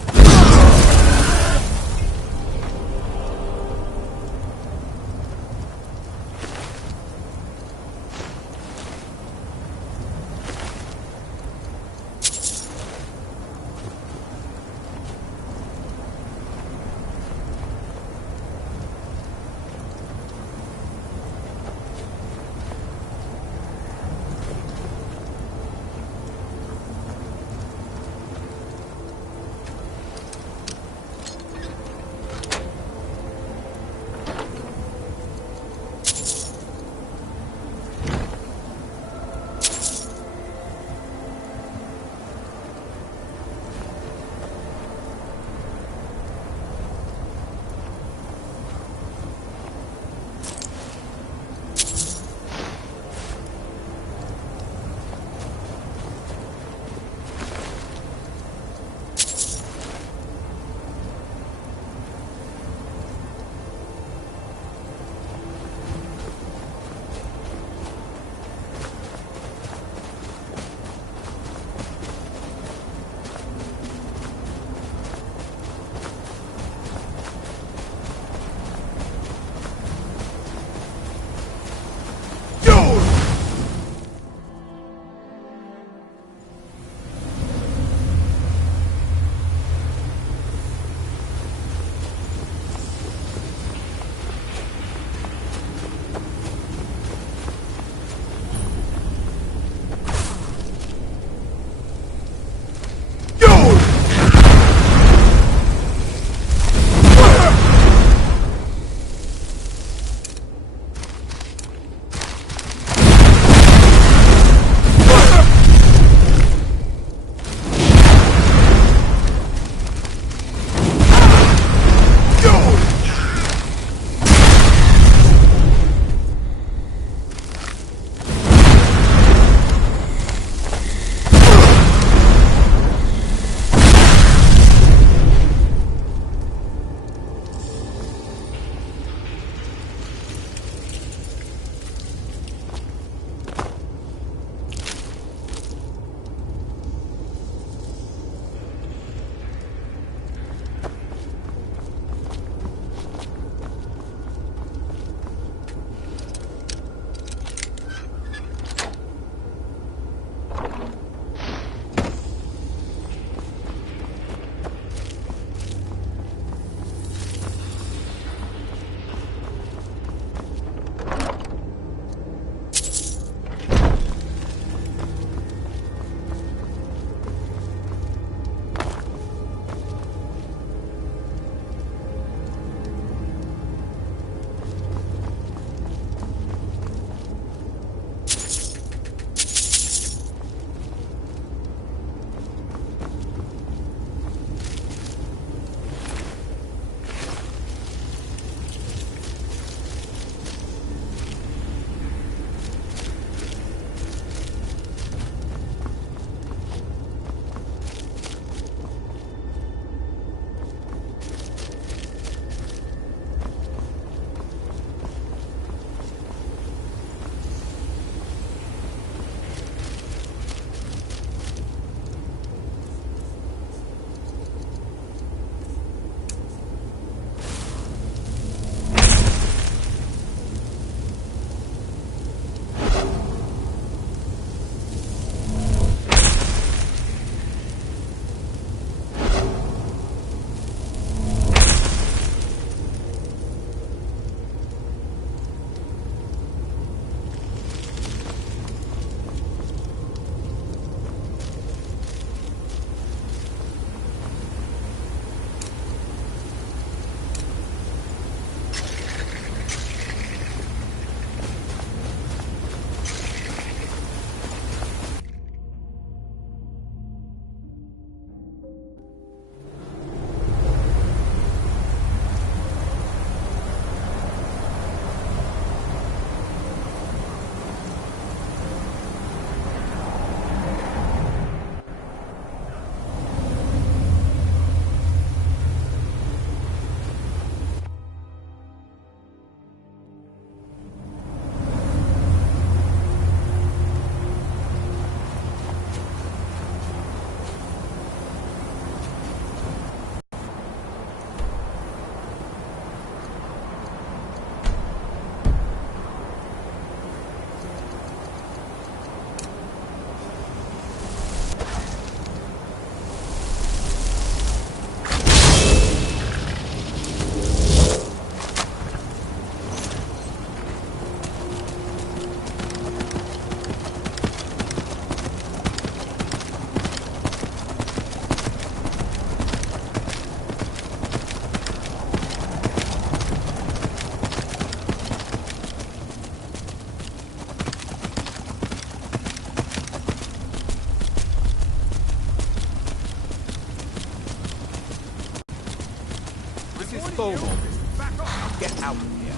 This is Thorwald. Get out of here.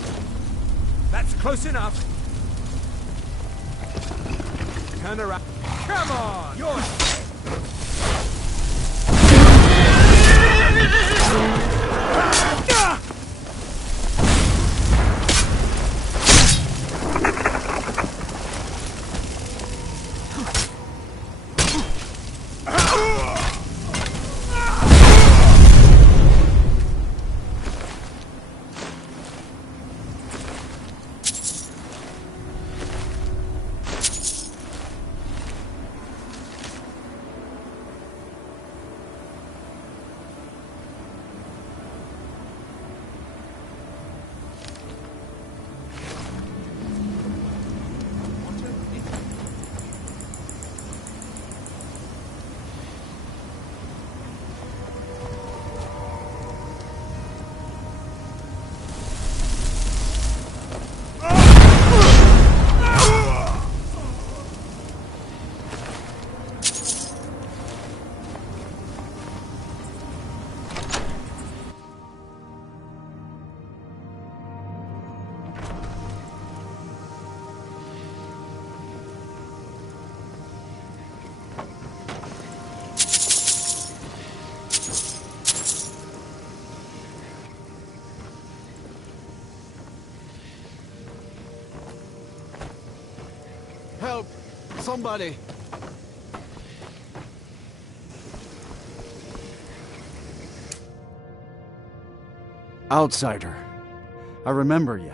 That's close enough. Turn around. Come on! You're... Help! Somebody! Outsider. I remember you.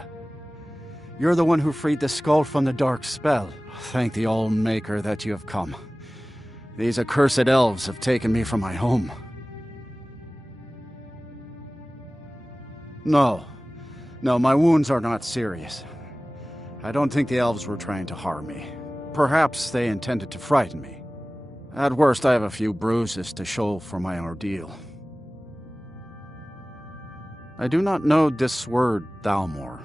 You're the one who freed the skull from the dark spell. Thank the All-Maker that you have come. These accursed elves have taken me from my home. No, my wounds are not serious. I don't think the elves were trying to harm me. Perhaps they intended to frighten me. At worst, I have a few bruises to show for my ordeal. I do not know this word, Thalmor,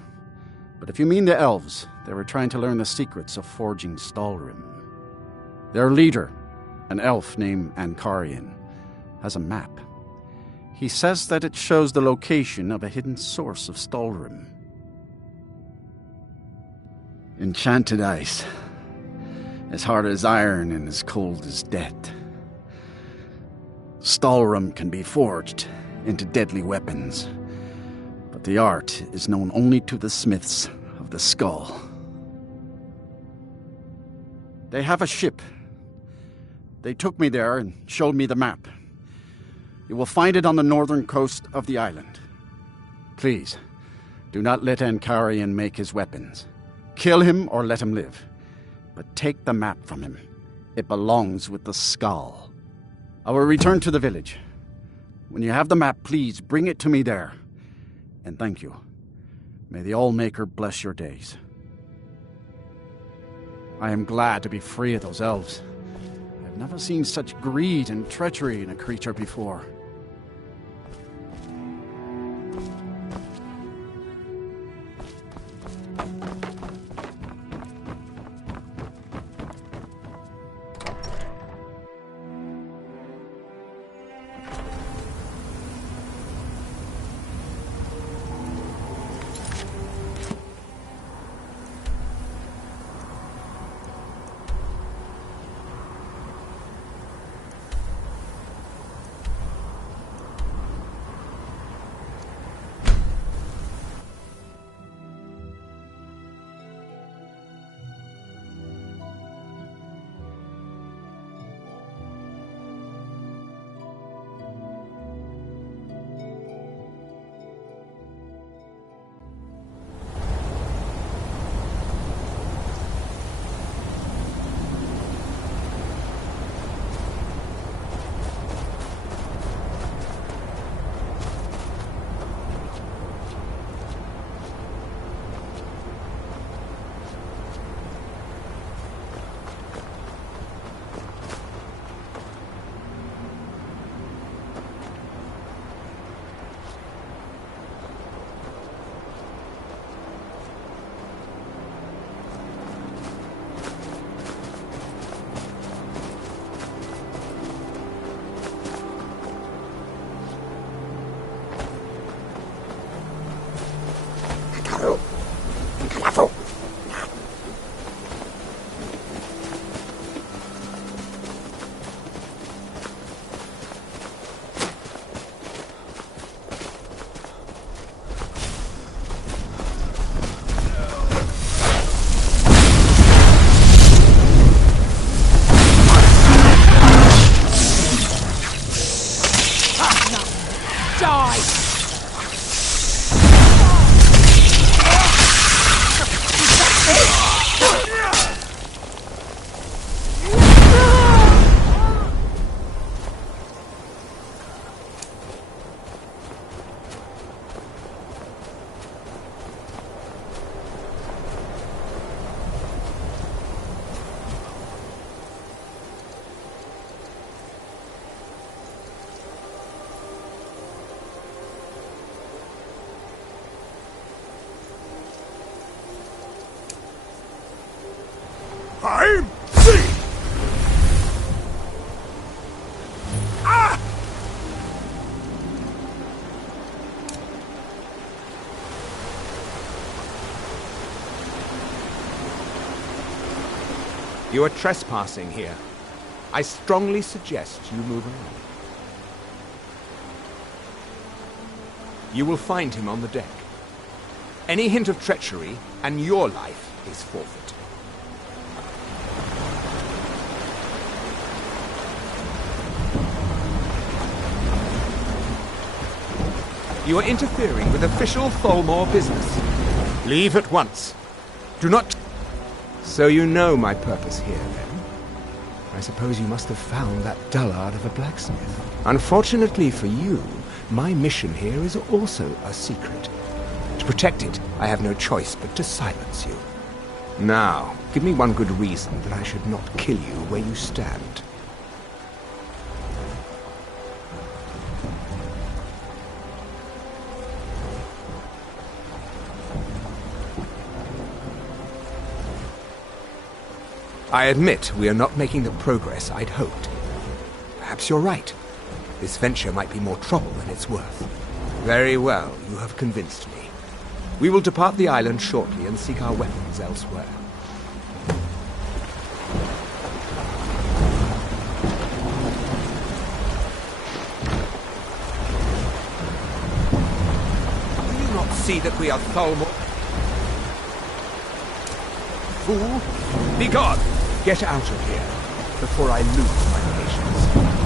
but if you mean the elves, they were trying to learn the secrets of forging Stalrim. Their leader, an elf named Ankarian, has a map. He says that it shows the location of a hidden source of Stalrim. Enchanted ice, as hard as iron and as cold as death. Stalrim can be forged into deadly weapons, but the art is known only to the smiths of the skull. They have a ship. They took me there and showed me the map. You will find it on the northern coast of the island. Please, do not let Ankarian make his weapons. Kill him or let him live. But take the map from him. It belongs with the skull. I will return to the village. When you have the map, please bring it to me there. And thank you. May the All-Maker bless your days. I am glad to be free of those elves. I've never seen such greed and treachery in a creature before. You are trespassing here. I strongly suggest you move along. You will find him on the deck. Any hint of treachery, and your life is forfeit. You are interfering with official Tholmor business. Leave at once. Do not... So you know my purpose here, then? I suppose you must have found that dullard of a blacksmith. Unfortunately for you, my mission here is also a secret. To protect it, I have no choice but to silence you. Now, give me one good reason that I should not kill you where you stand. I admit we are not making the progress I'd hoped. Perhaps you're right. This venture might be more trouble than it's worth. Very well, you have convinced me. We will depart the island shortly and seek our weapons elsewhere. Do you not see that we are Tholmor? Fool! Be gone! Get out of here, before I lose my patience.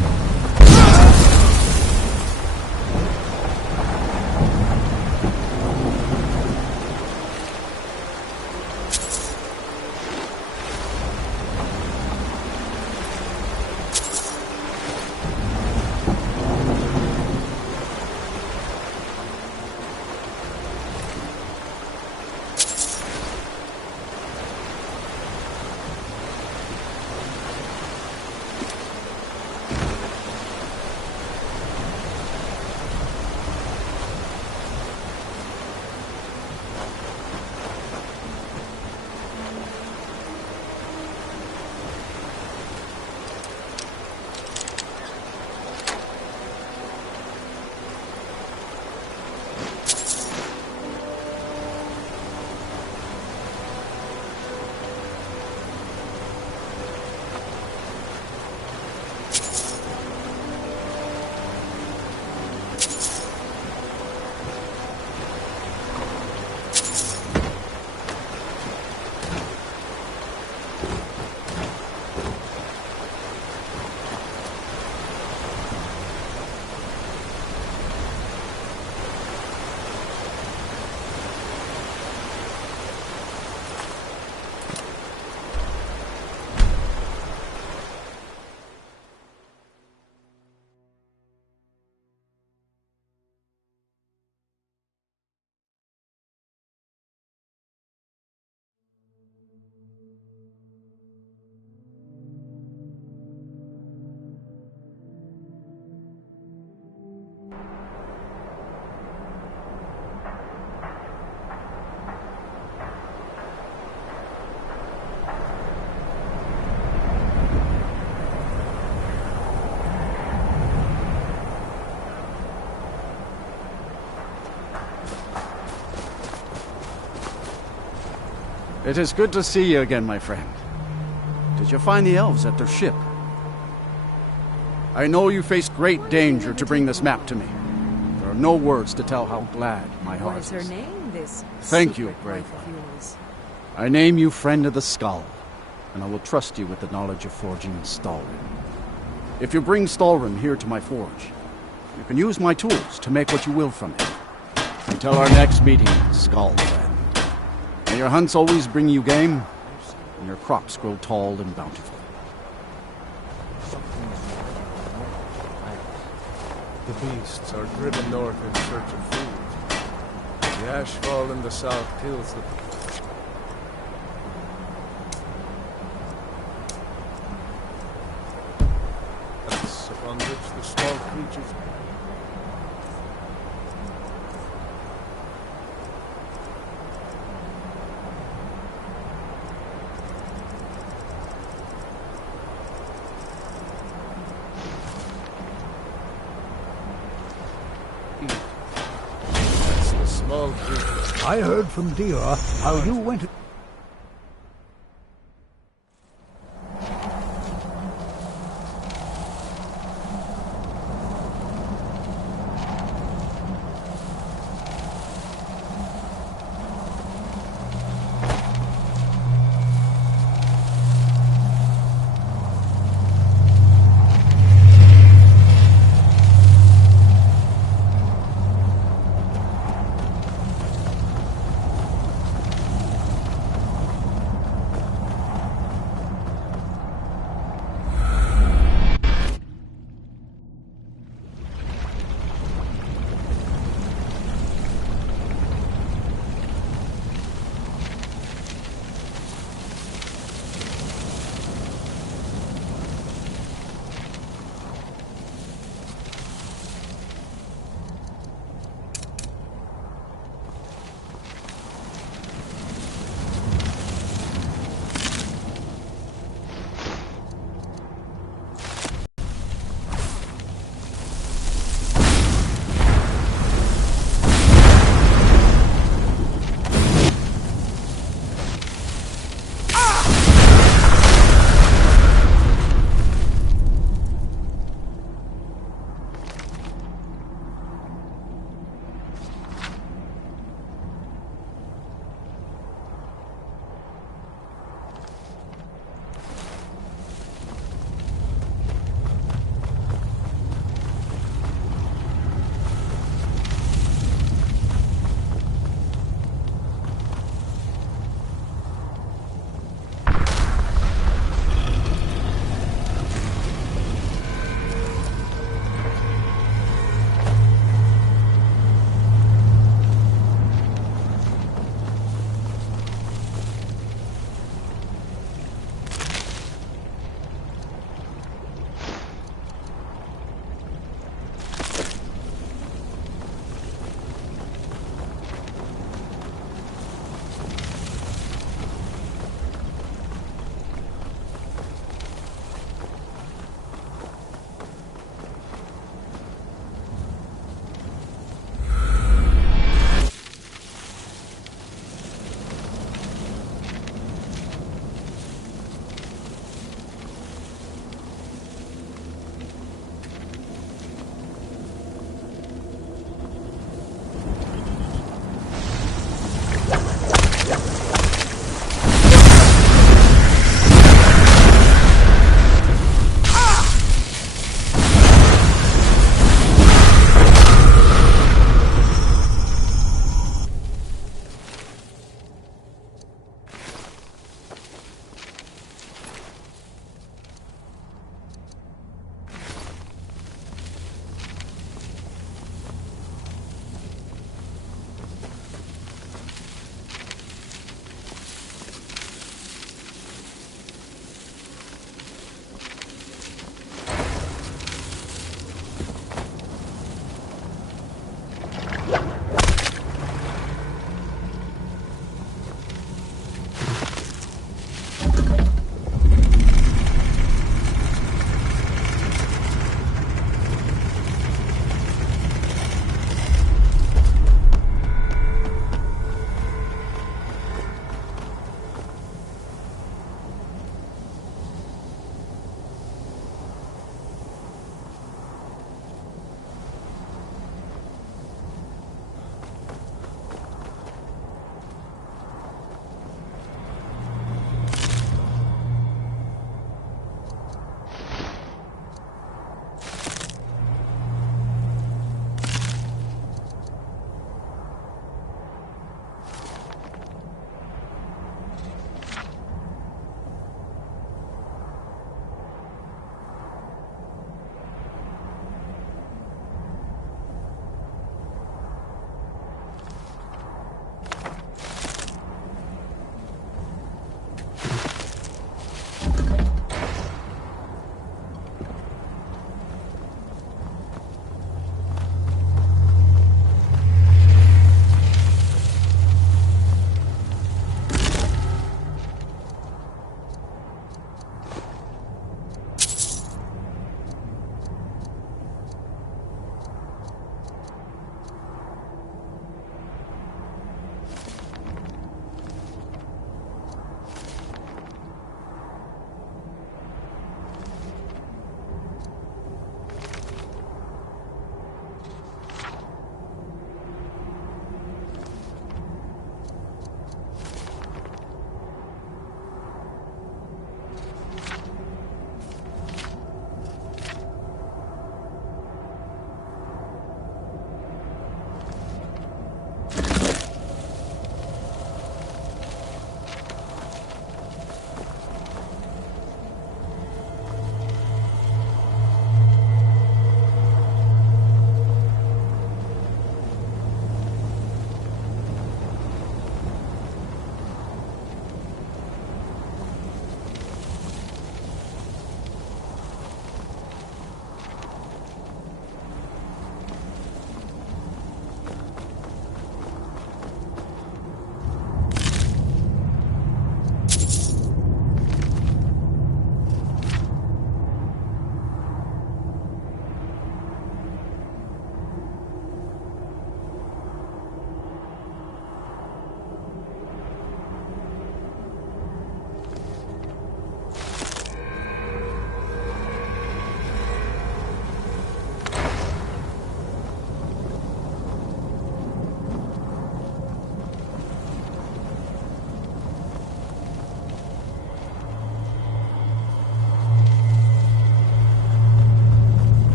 It is good to see you again, my friend. Did you find the elves at their ship? I know you faced great danger to bring this map to me. There are no words to tell how glad my heart is. What is her name, this Thank you, brave one. I name you Friend of the Skull, and I will trust you with the knowledge of forging Stalrim. If you bring Stalrim here to my forge, you can use my tools to make what you will from it. Until our next meeting, Skull friend. May your hunts always bring you game, and your crops grow tall and bountiful. The beasts are driven north in search of food. The ashfall in the south kills them. That's upon which the small creatures... I heard from Dira how you went...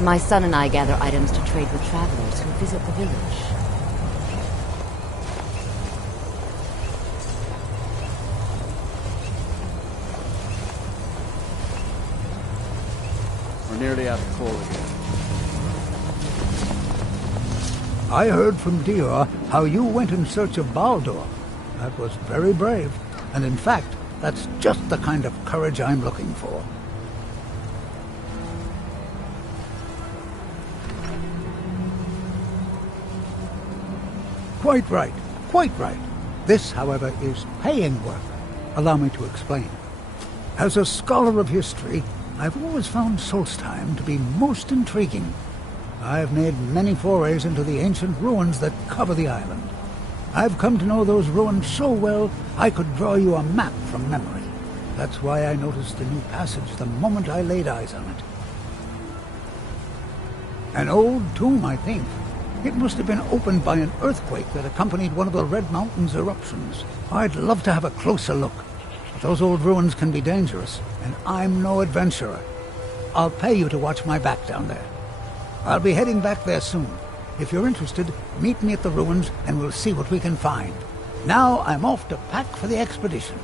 My son and I gather items to trade with travelers who visit the village. We're nearly out of coal again. I heard from Dior how you went in search of Baldur. That was very brave. And in fact, that's just the kind of courage I'm looking for. Quite right. Quite right. This, however, is paying work. Allow me to explain. As a scholar of history, I've always found Solstheim to be most intriguing. I've made many forays into the ancient ruins that cover the island. I've come to know those ruins so well, I could draw you a map from memory. That's why I noticed the new passage the moment I laid eyes on it. An old tomb, I think. It must have been opened by an earthquake that accompanied one of the Red Mountain's eruptions. I'd love to have a closer look. But those old ruins can be dangerous, and I'm no adventurer. I'll pay you to watch my back down there. I'll be heading back there soon. If you're interested, meet me at the ruins and we'll see what we can find. Now I'm off to pack for the expedition.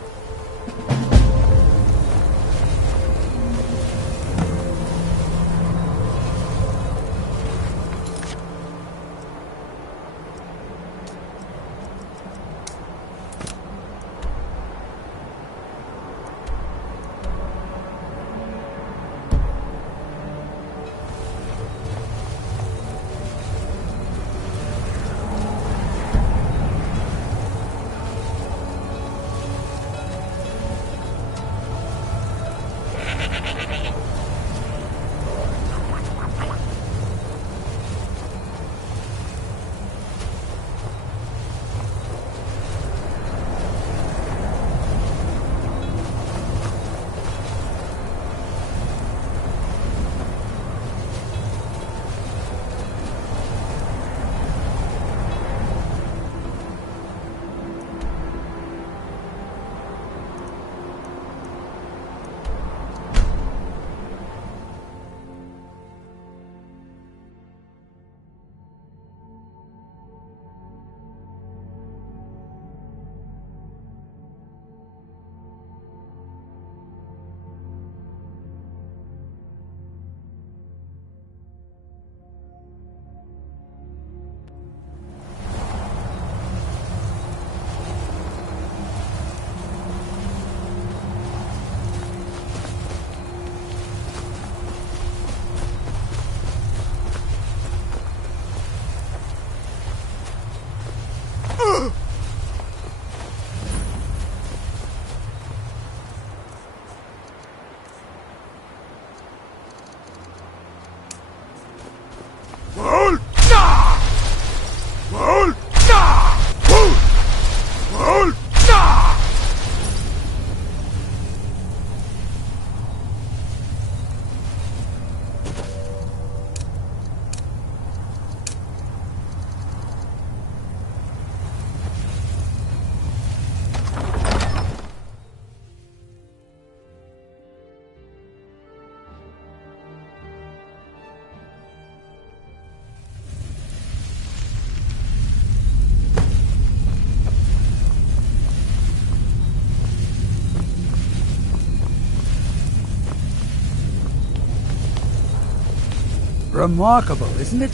Remarkable, isn't it?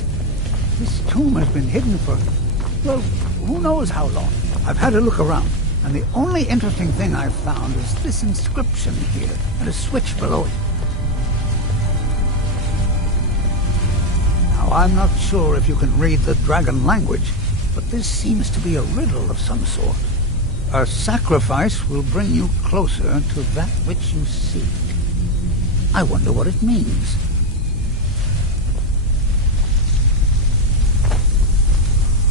This tomb has been hidden for, well, who knows how long. I've had a look around, and the only interesting thing I've found is this inscription here, and a switch below it. Now, I'm not sure if you can read the dragon language, but this seems to be a riddle of some sort. A sacrifice will bring you closer to that which you seek. I wonder what it means.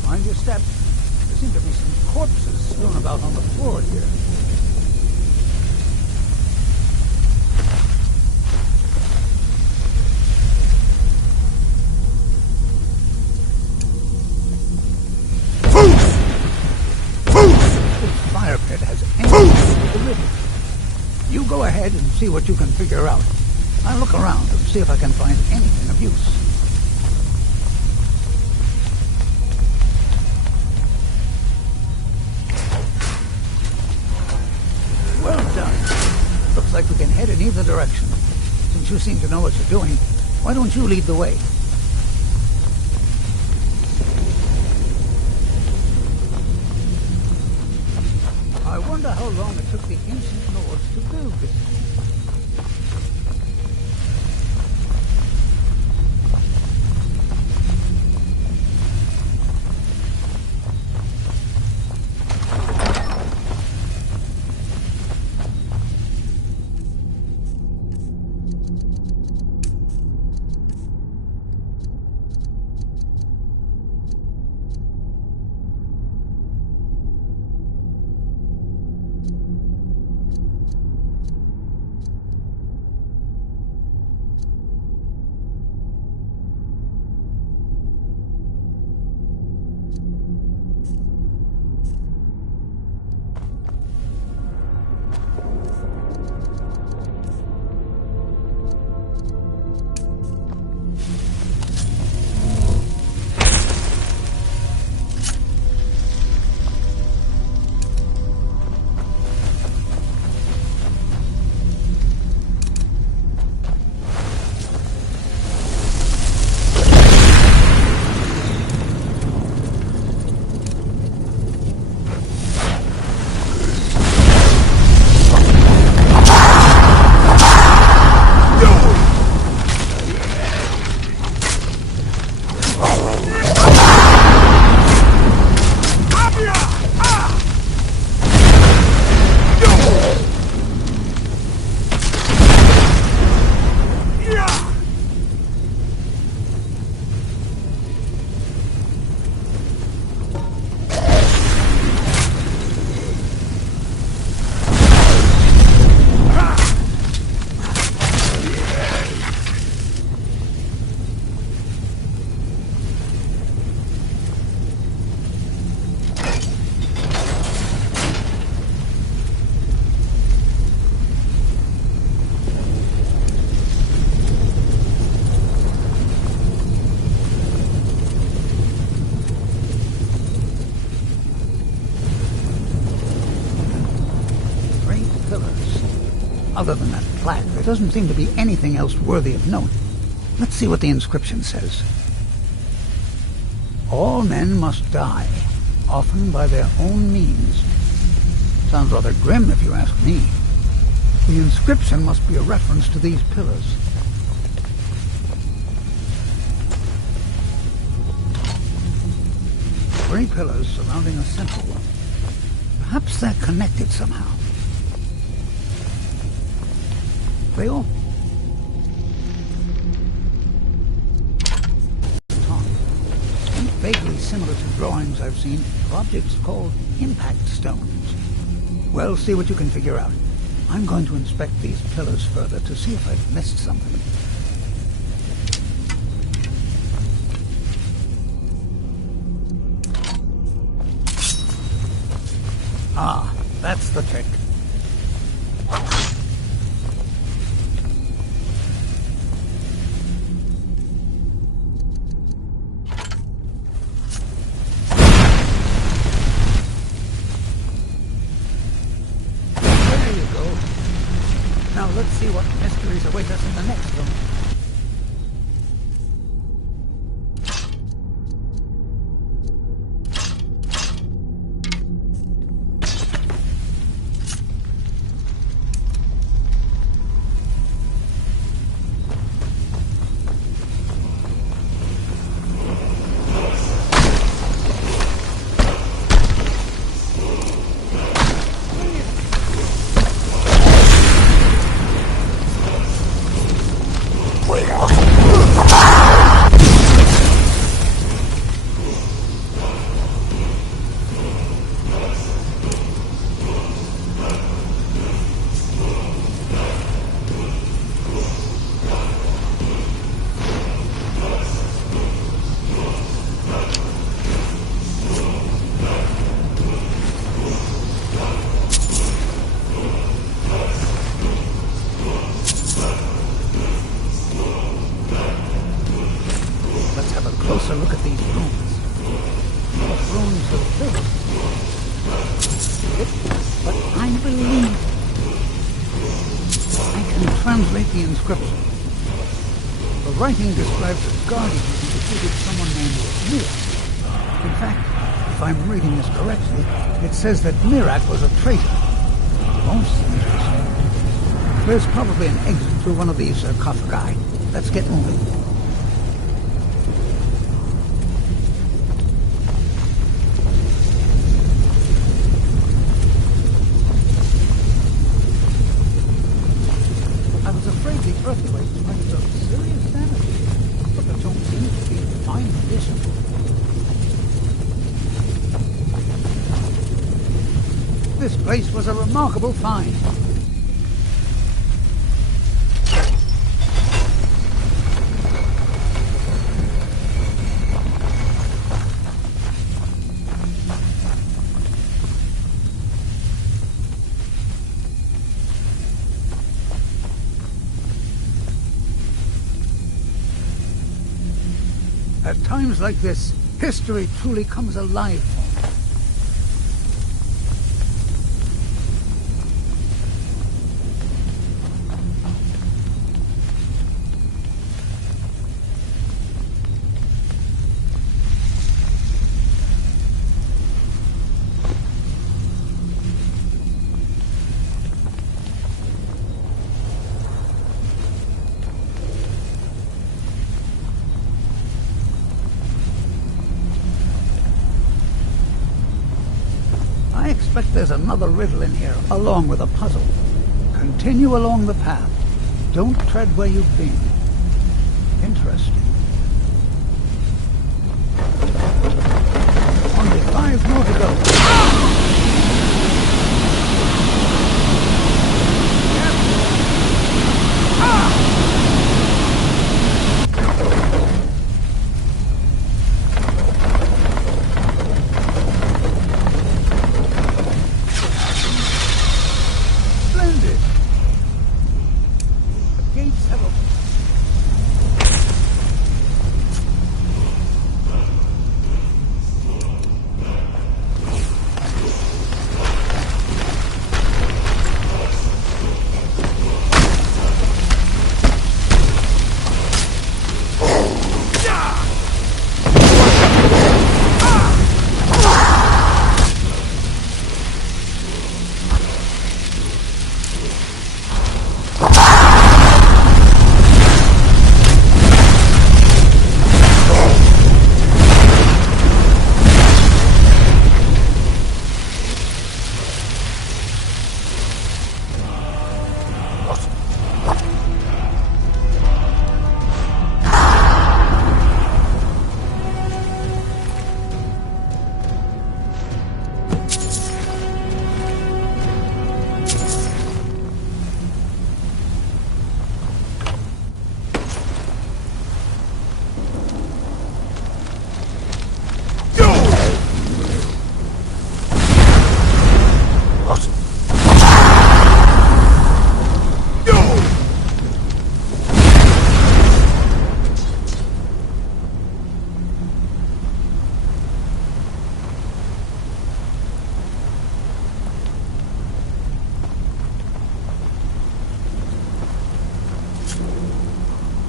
Mind your step. There seem to be some corpses strewn about on the floor here. This fire pit has entrance to the river. You go ahead and see what you can figure out. I'll look around and see if I can find anything of use. Well done. Looks like we can head in either direction. Since you seem to know what you're doing, why don't you lead the way? I wonder how long it took the ancient lords to build this. Other than that plaque, there doesn't seem to be anything else worthy of note. Let's see what the inscription says. All men must die, often by their own means. Sounds rather grim if you ask me. The inscription must be a reference to these pillars. Three pillars surrounding a central one. Perhaps they're connected somehow. They all vaguely similar to drawings I've seen of objects called impact stones. Well, see what you can figure out. I'm going to inspect these pillars further to see if I've missed something. Ah, that's the trick. Let's see what mysteries await us in the next room. closer look at these runes. What runes are this? But I believe I can translate the inscription. The writing describes a guardian who defeated someone named Mirak. In fact, if I'm reading this correctly, it says that Mirak was a traitor. Most interesting. There's probably an exit through one of these sarcophagi. Let's get moving. I was afraid the earthquake might have serious damage, but the tomb seems to be in fine condition. This place was a remarkable find. At times like this, history truly comes alive for me. I expect there's another riddle in here, along with a puzzle. Continue along the path. Don't tread where you've been. Interesting. Only 5 more to go.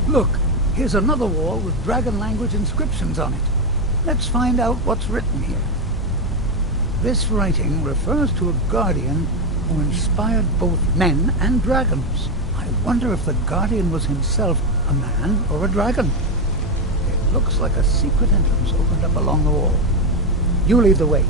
Look, here's another wall with dragon language inscriptions on it. Let's find out what's written here. This writing refers to a guardian who inspired both men and dragons. I wonder if the guardian was himself a man or a dragon. It looks like a secret entrance opened up along the wall. You lead the way.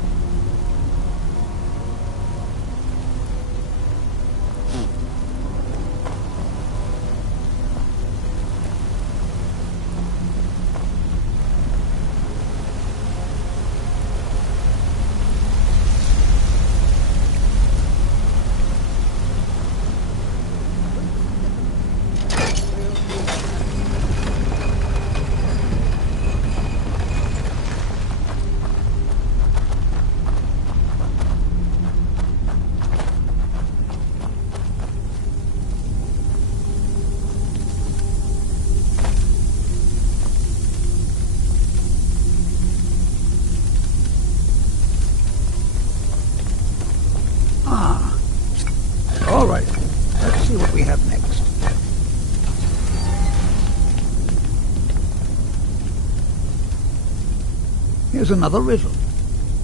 Here's another riddle.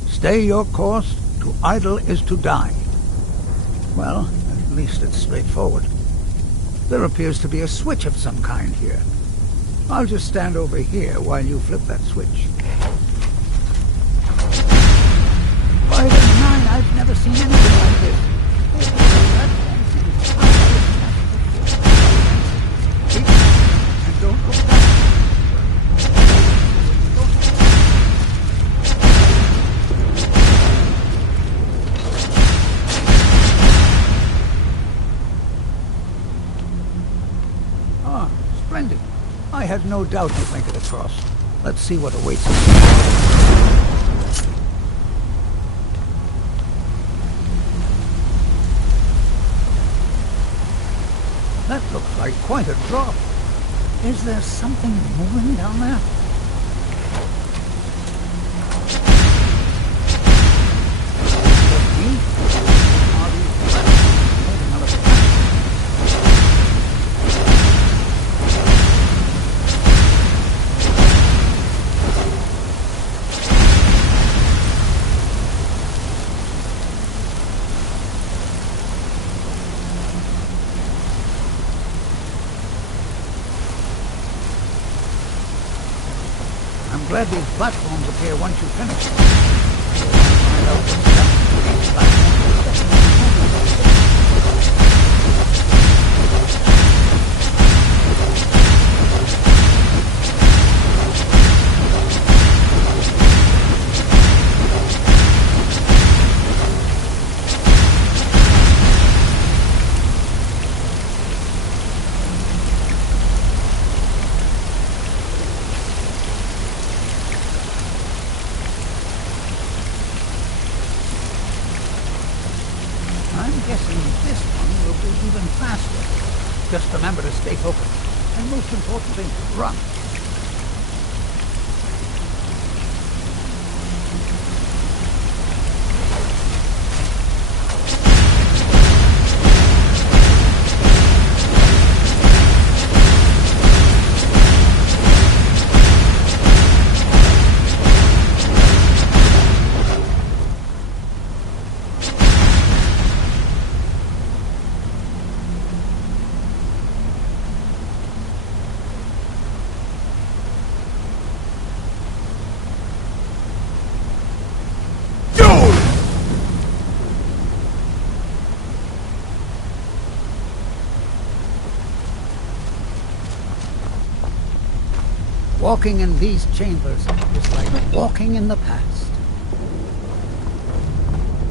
Stay your course, to idle is to die. Well, at least it's straightforward. There appears to be a switch of some kind here. I'll just stand over here while you flip that switch. By the 9, I've never seen anything like this. And don't go back. Ah, splendid. I had no doubt you'd make it across. Let's see what awaits us. That looks like quite a drop. Is there something moving down there? I'm glad these platforms appear once you finish them. Find out what's happening to these platforms. I'm guessing this one will be even faster. Just remember to stay focused. And most importantly, run. Walking in these chambers is like walking in the past.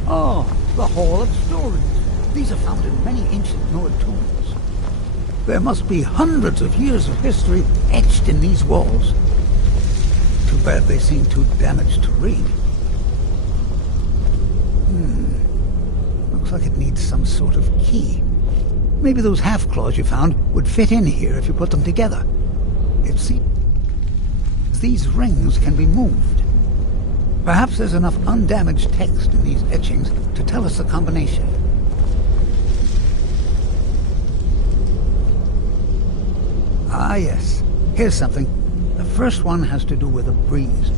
Oh, the Hall of Stories. These are found in many ancient Nord tombs. There must be hundreds of years of history etched in these walls. Too bad they seem too damaged to read. Looks like it needs some sort of key. Maybe those half-claws you found would fit in here if you put them together. It seems these rings can be moved. Perhaps there's enough undamaged text in these etchings to tell us the combination. Ah, yes. Here's something. The first one has to do with a breeze.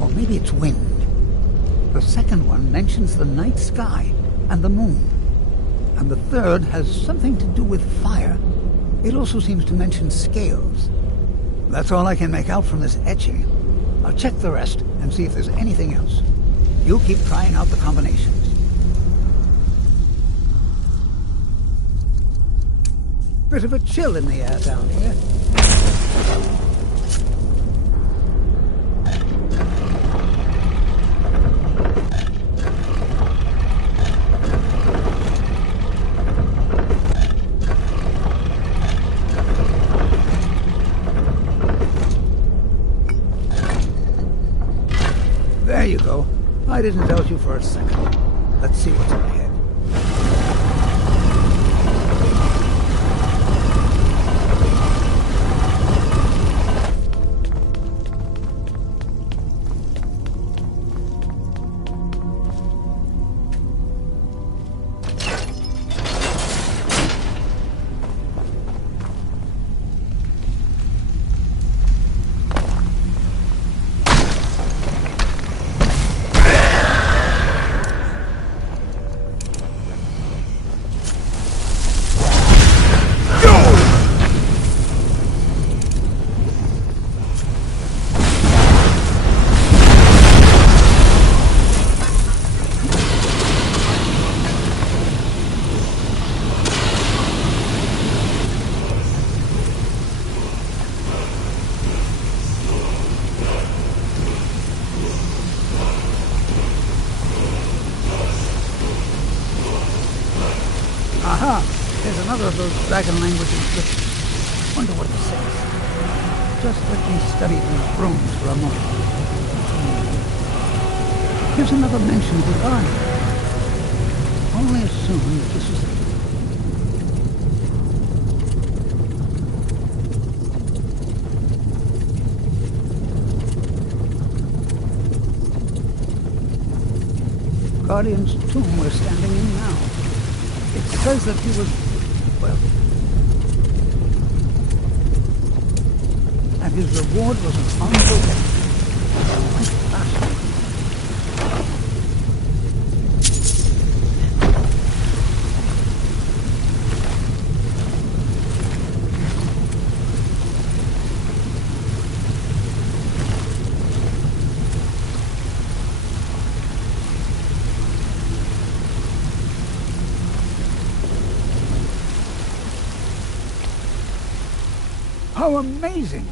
Or maybe it's wind. The second one mentions the night sky and the moon. And the third has something to do with fire. It also seems to mention scales. That's all I can make out from this etching. I'll check the rest and see if there's anything else. You keep trying out the combinations. Bit of a chill in the air down here. There you go. I didn't doubt you for a second. Let's see what's up ahead. Ah, there's another of those dragon language inscriptions. Wonder what it says. Just let me study these runes for a moment. Here's another mention of the garden. Only assume that this is... Guardian's tomb we're standing in now. It says that he was, well... and his reward was an honorable death. Quite fascinating. How amazing!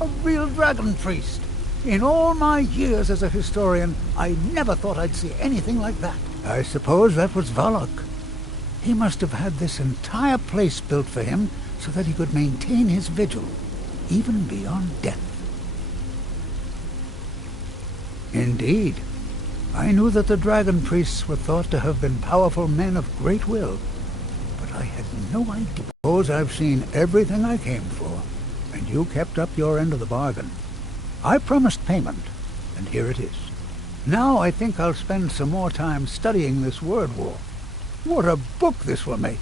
A real dragon priest! In all my years as a historian, I never thought I'd see anything like that. I suppose that was Valak. He must have had this entire place built for him so that he could maintain his vigil, even beyond death. Indeed. I knew that the dragon priests were thought to have been powerful men of great will, but I had no idea. Suppose I've seen everything I came for. And you kept up your end of the bargain. I promised payment, and here it is. Now I think I'll spend some more time studying this word war. What a book this will make!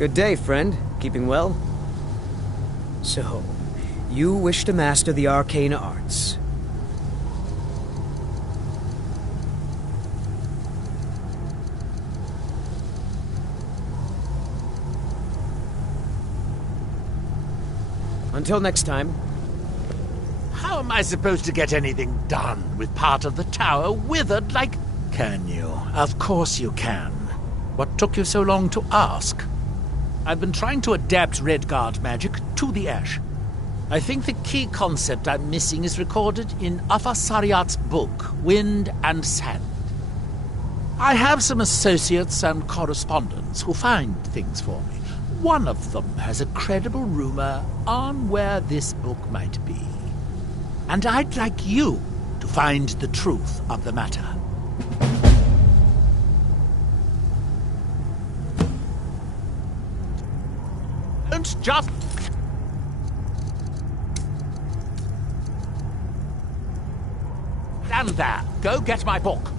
Good day, friend. Keeping well? So, you wish to master the arcane arts. Until next time. How am I supposed to get anything done with part of the tower withered like... Can you? Of course you can. What took you so long to ask? I've been trying to adapt Redguard magic to the ash. I think the key concept I'm missing is recorded in Afasariat's book, Wind and Sand. I have some associates and correspondents who find things for me. One of them has a credible rumor on where this book might be. And I'd like you to find the truth of the matter. Don't just... stand there. Go get my book.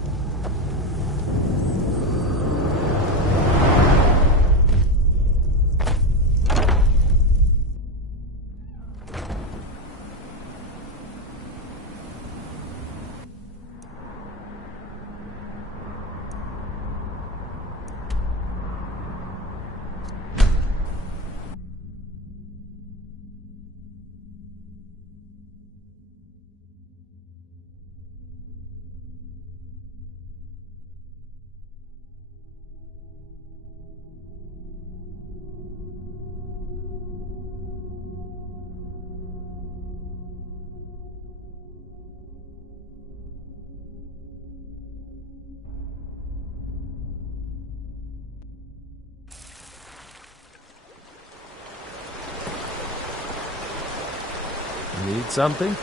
Need something?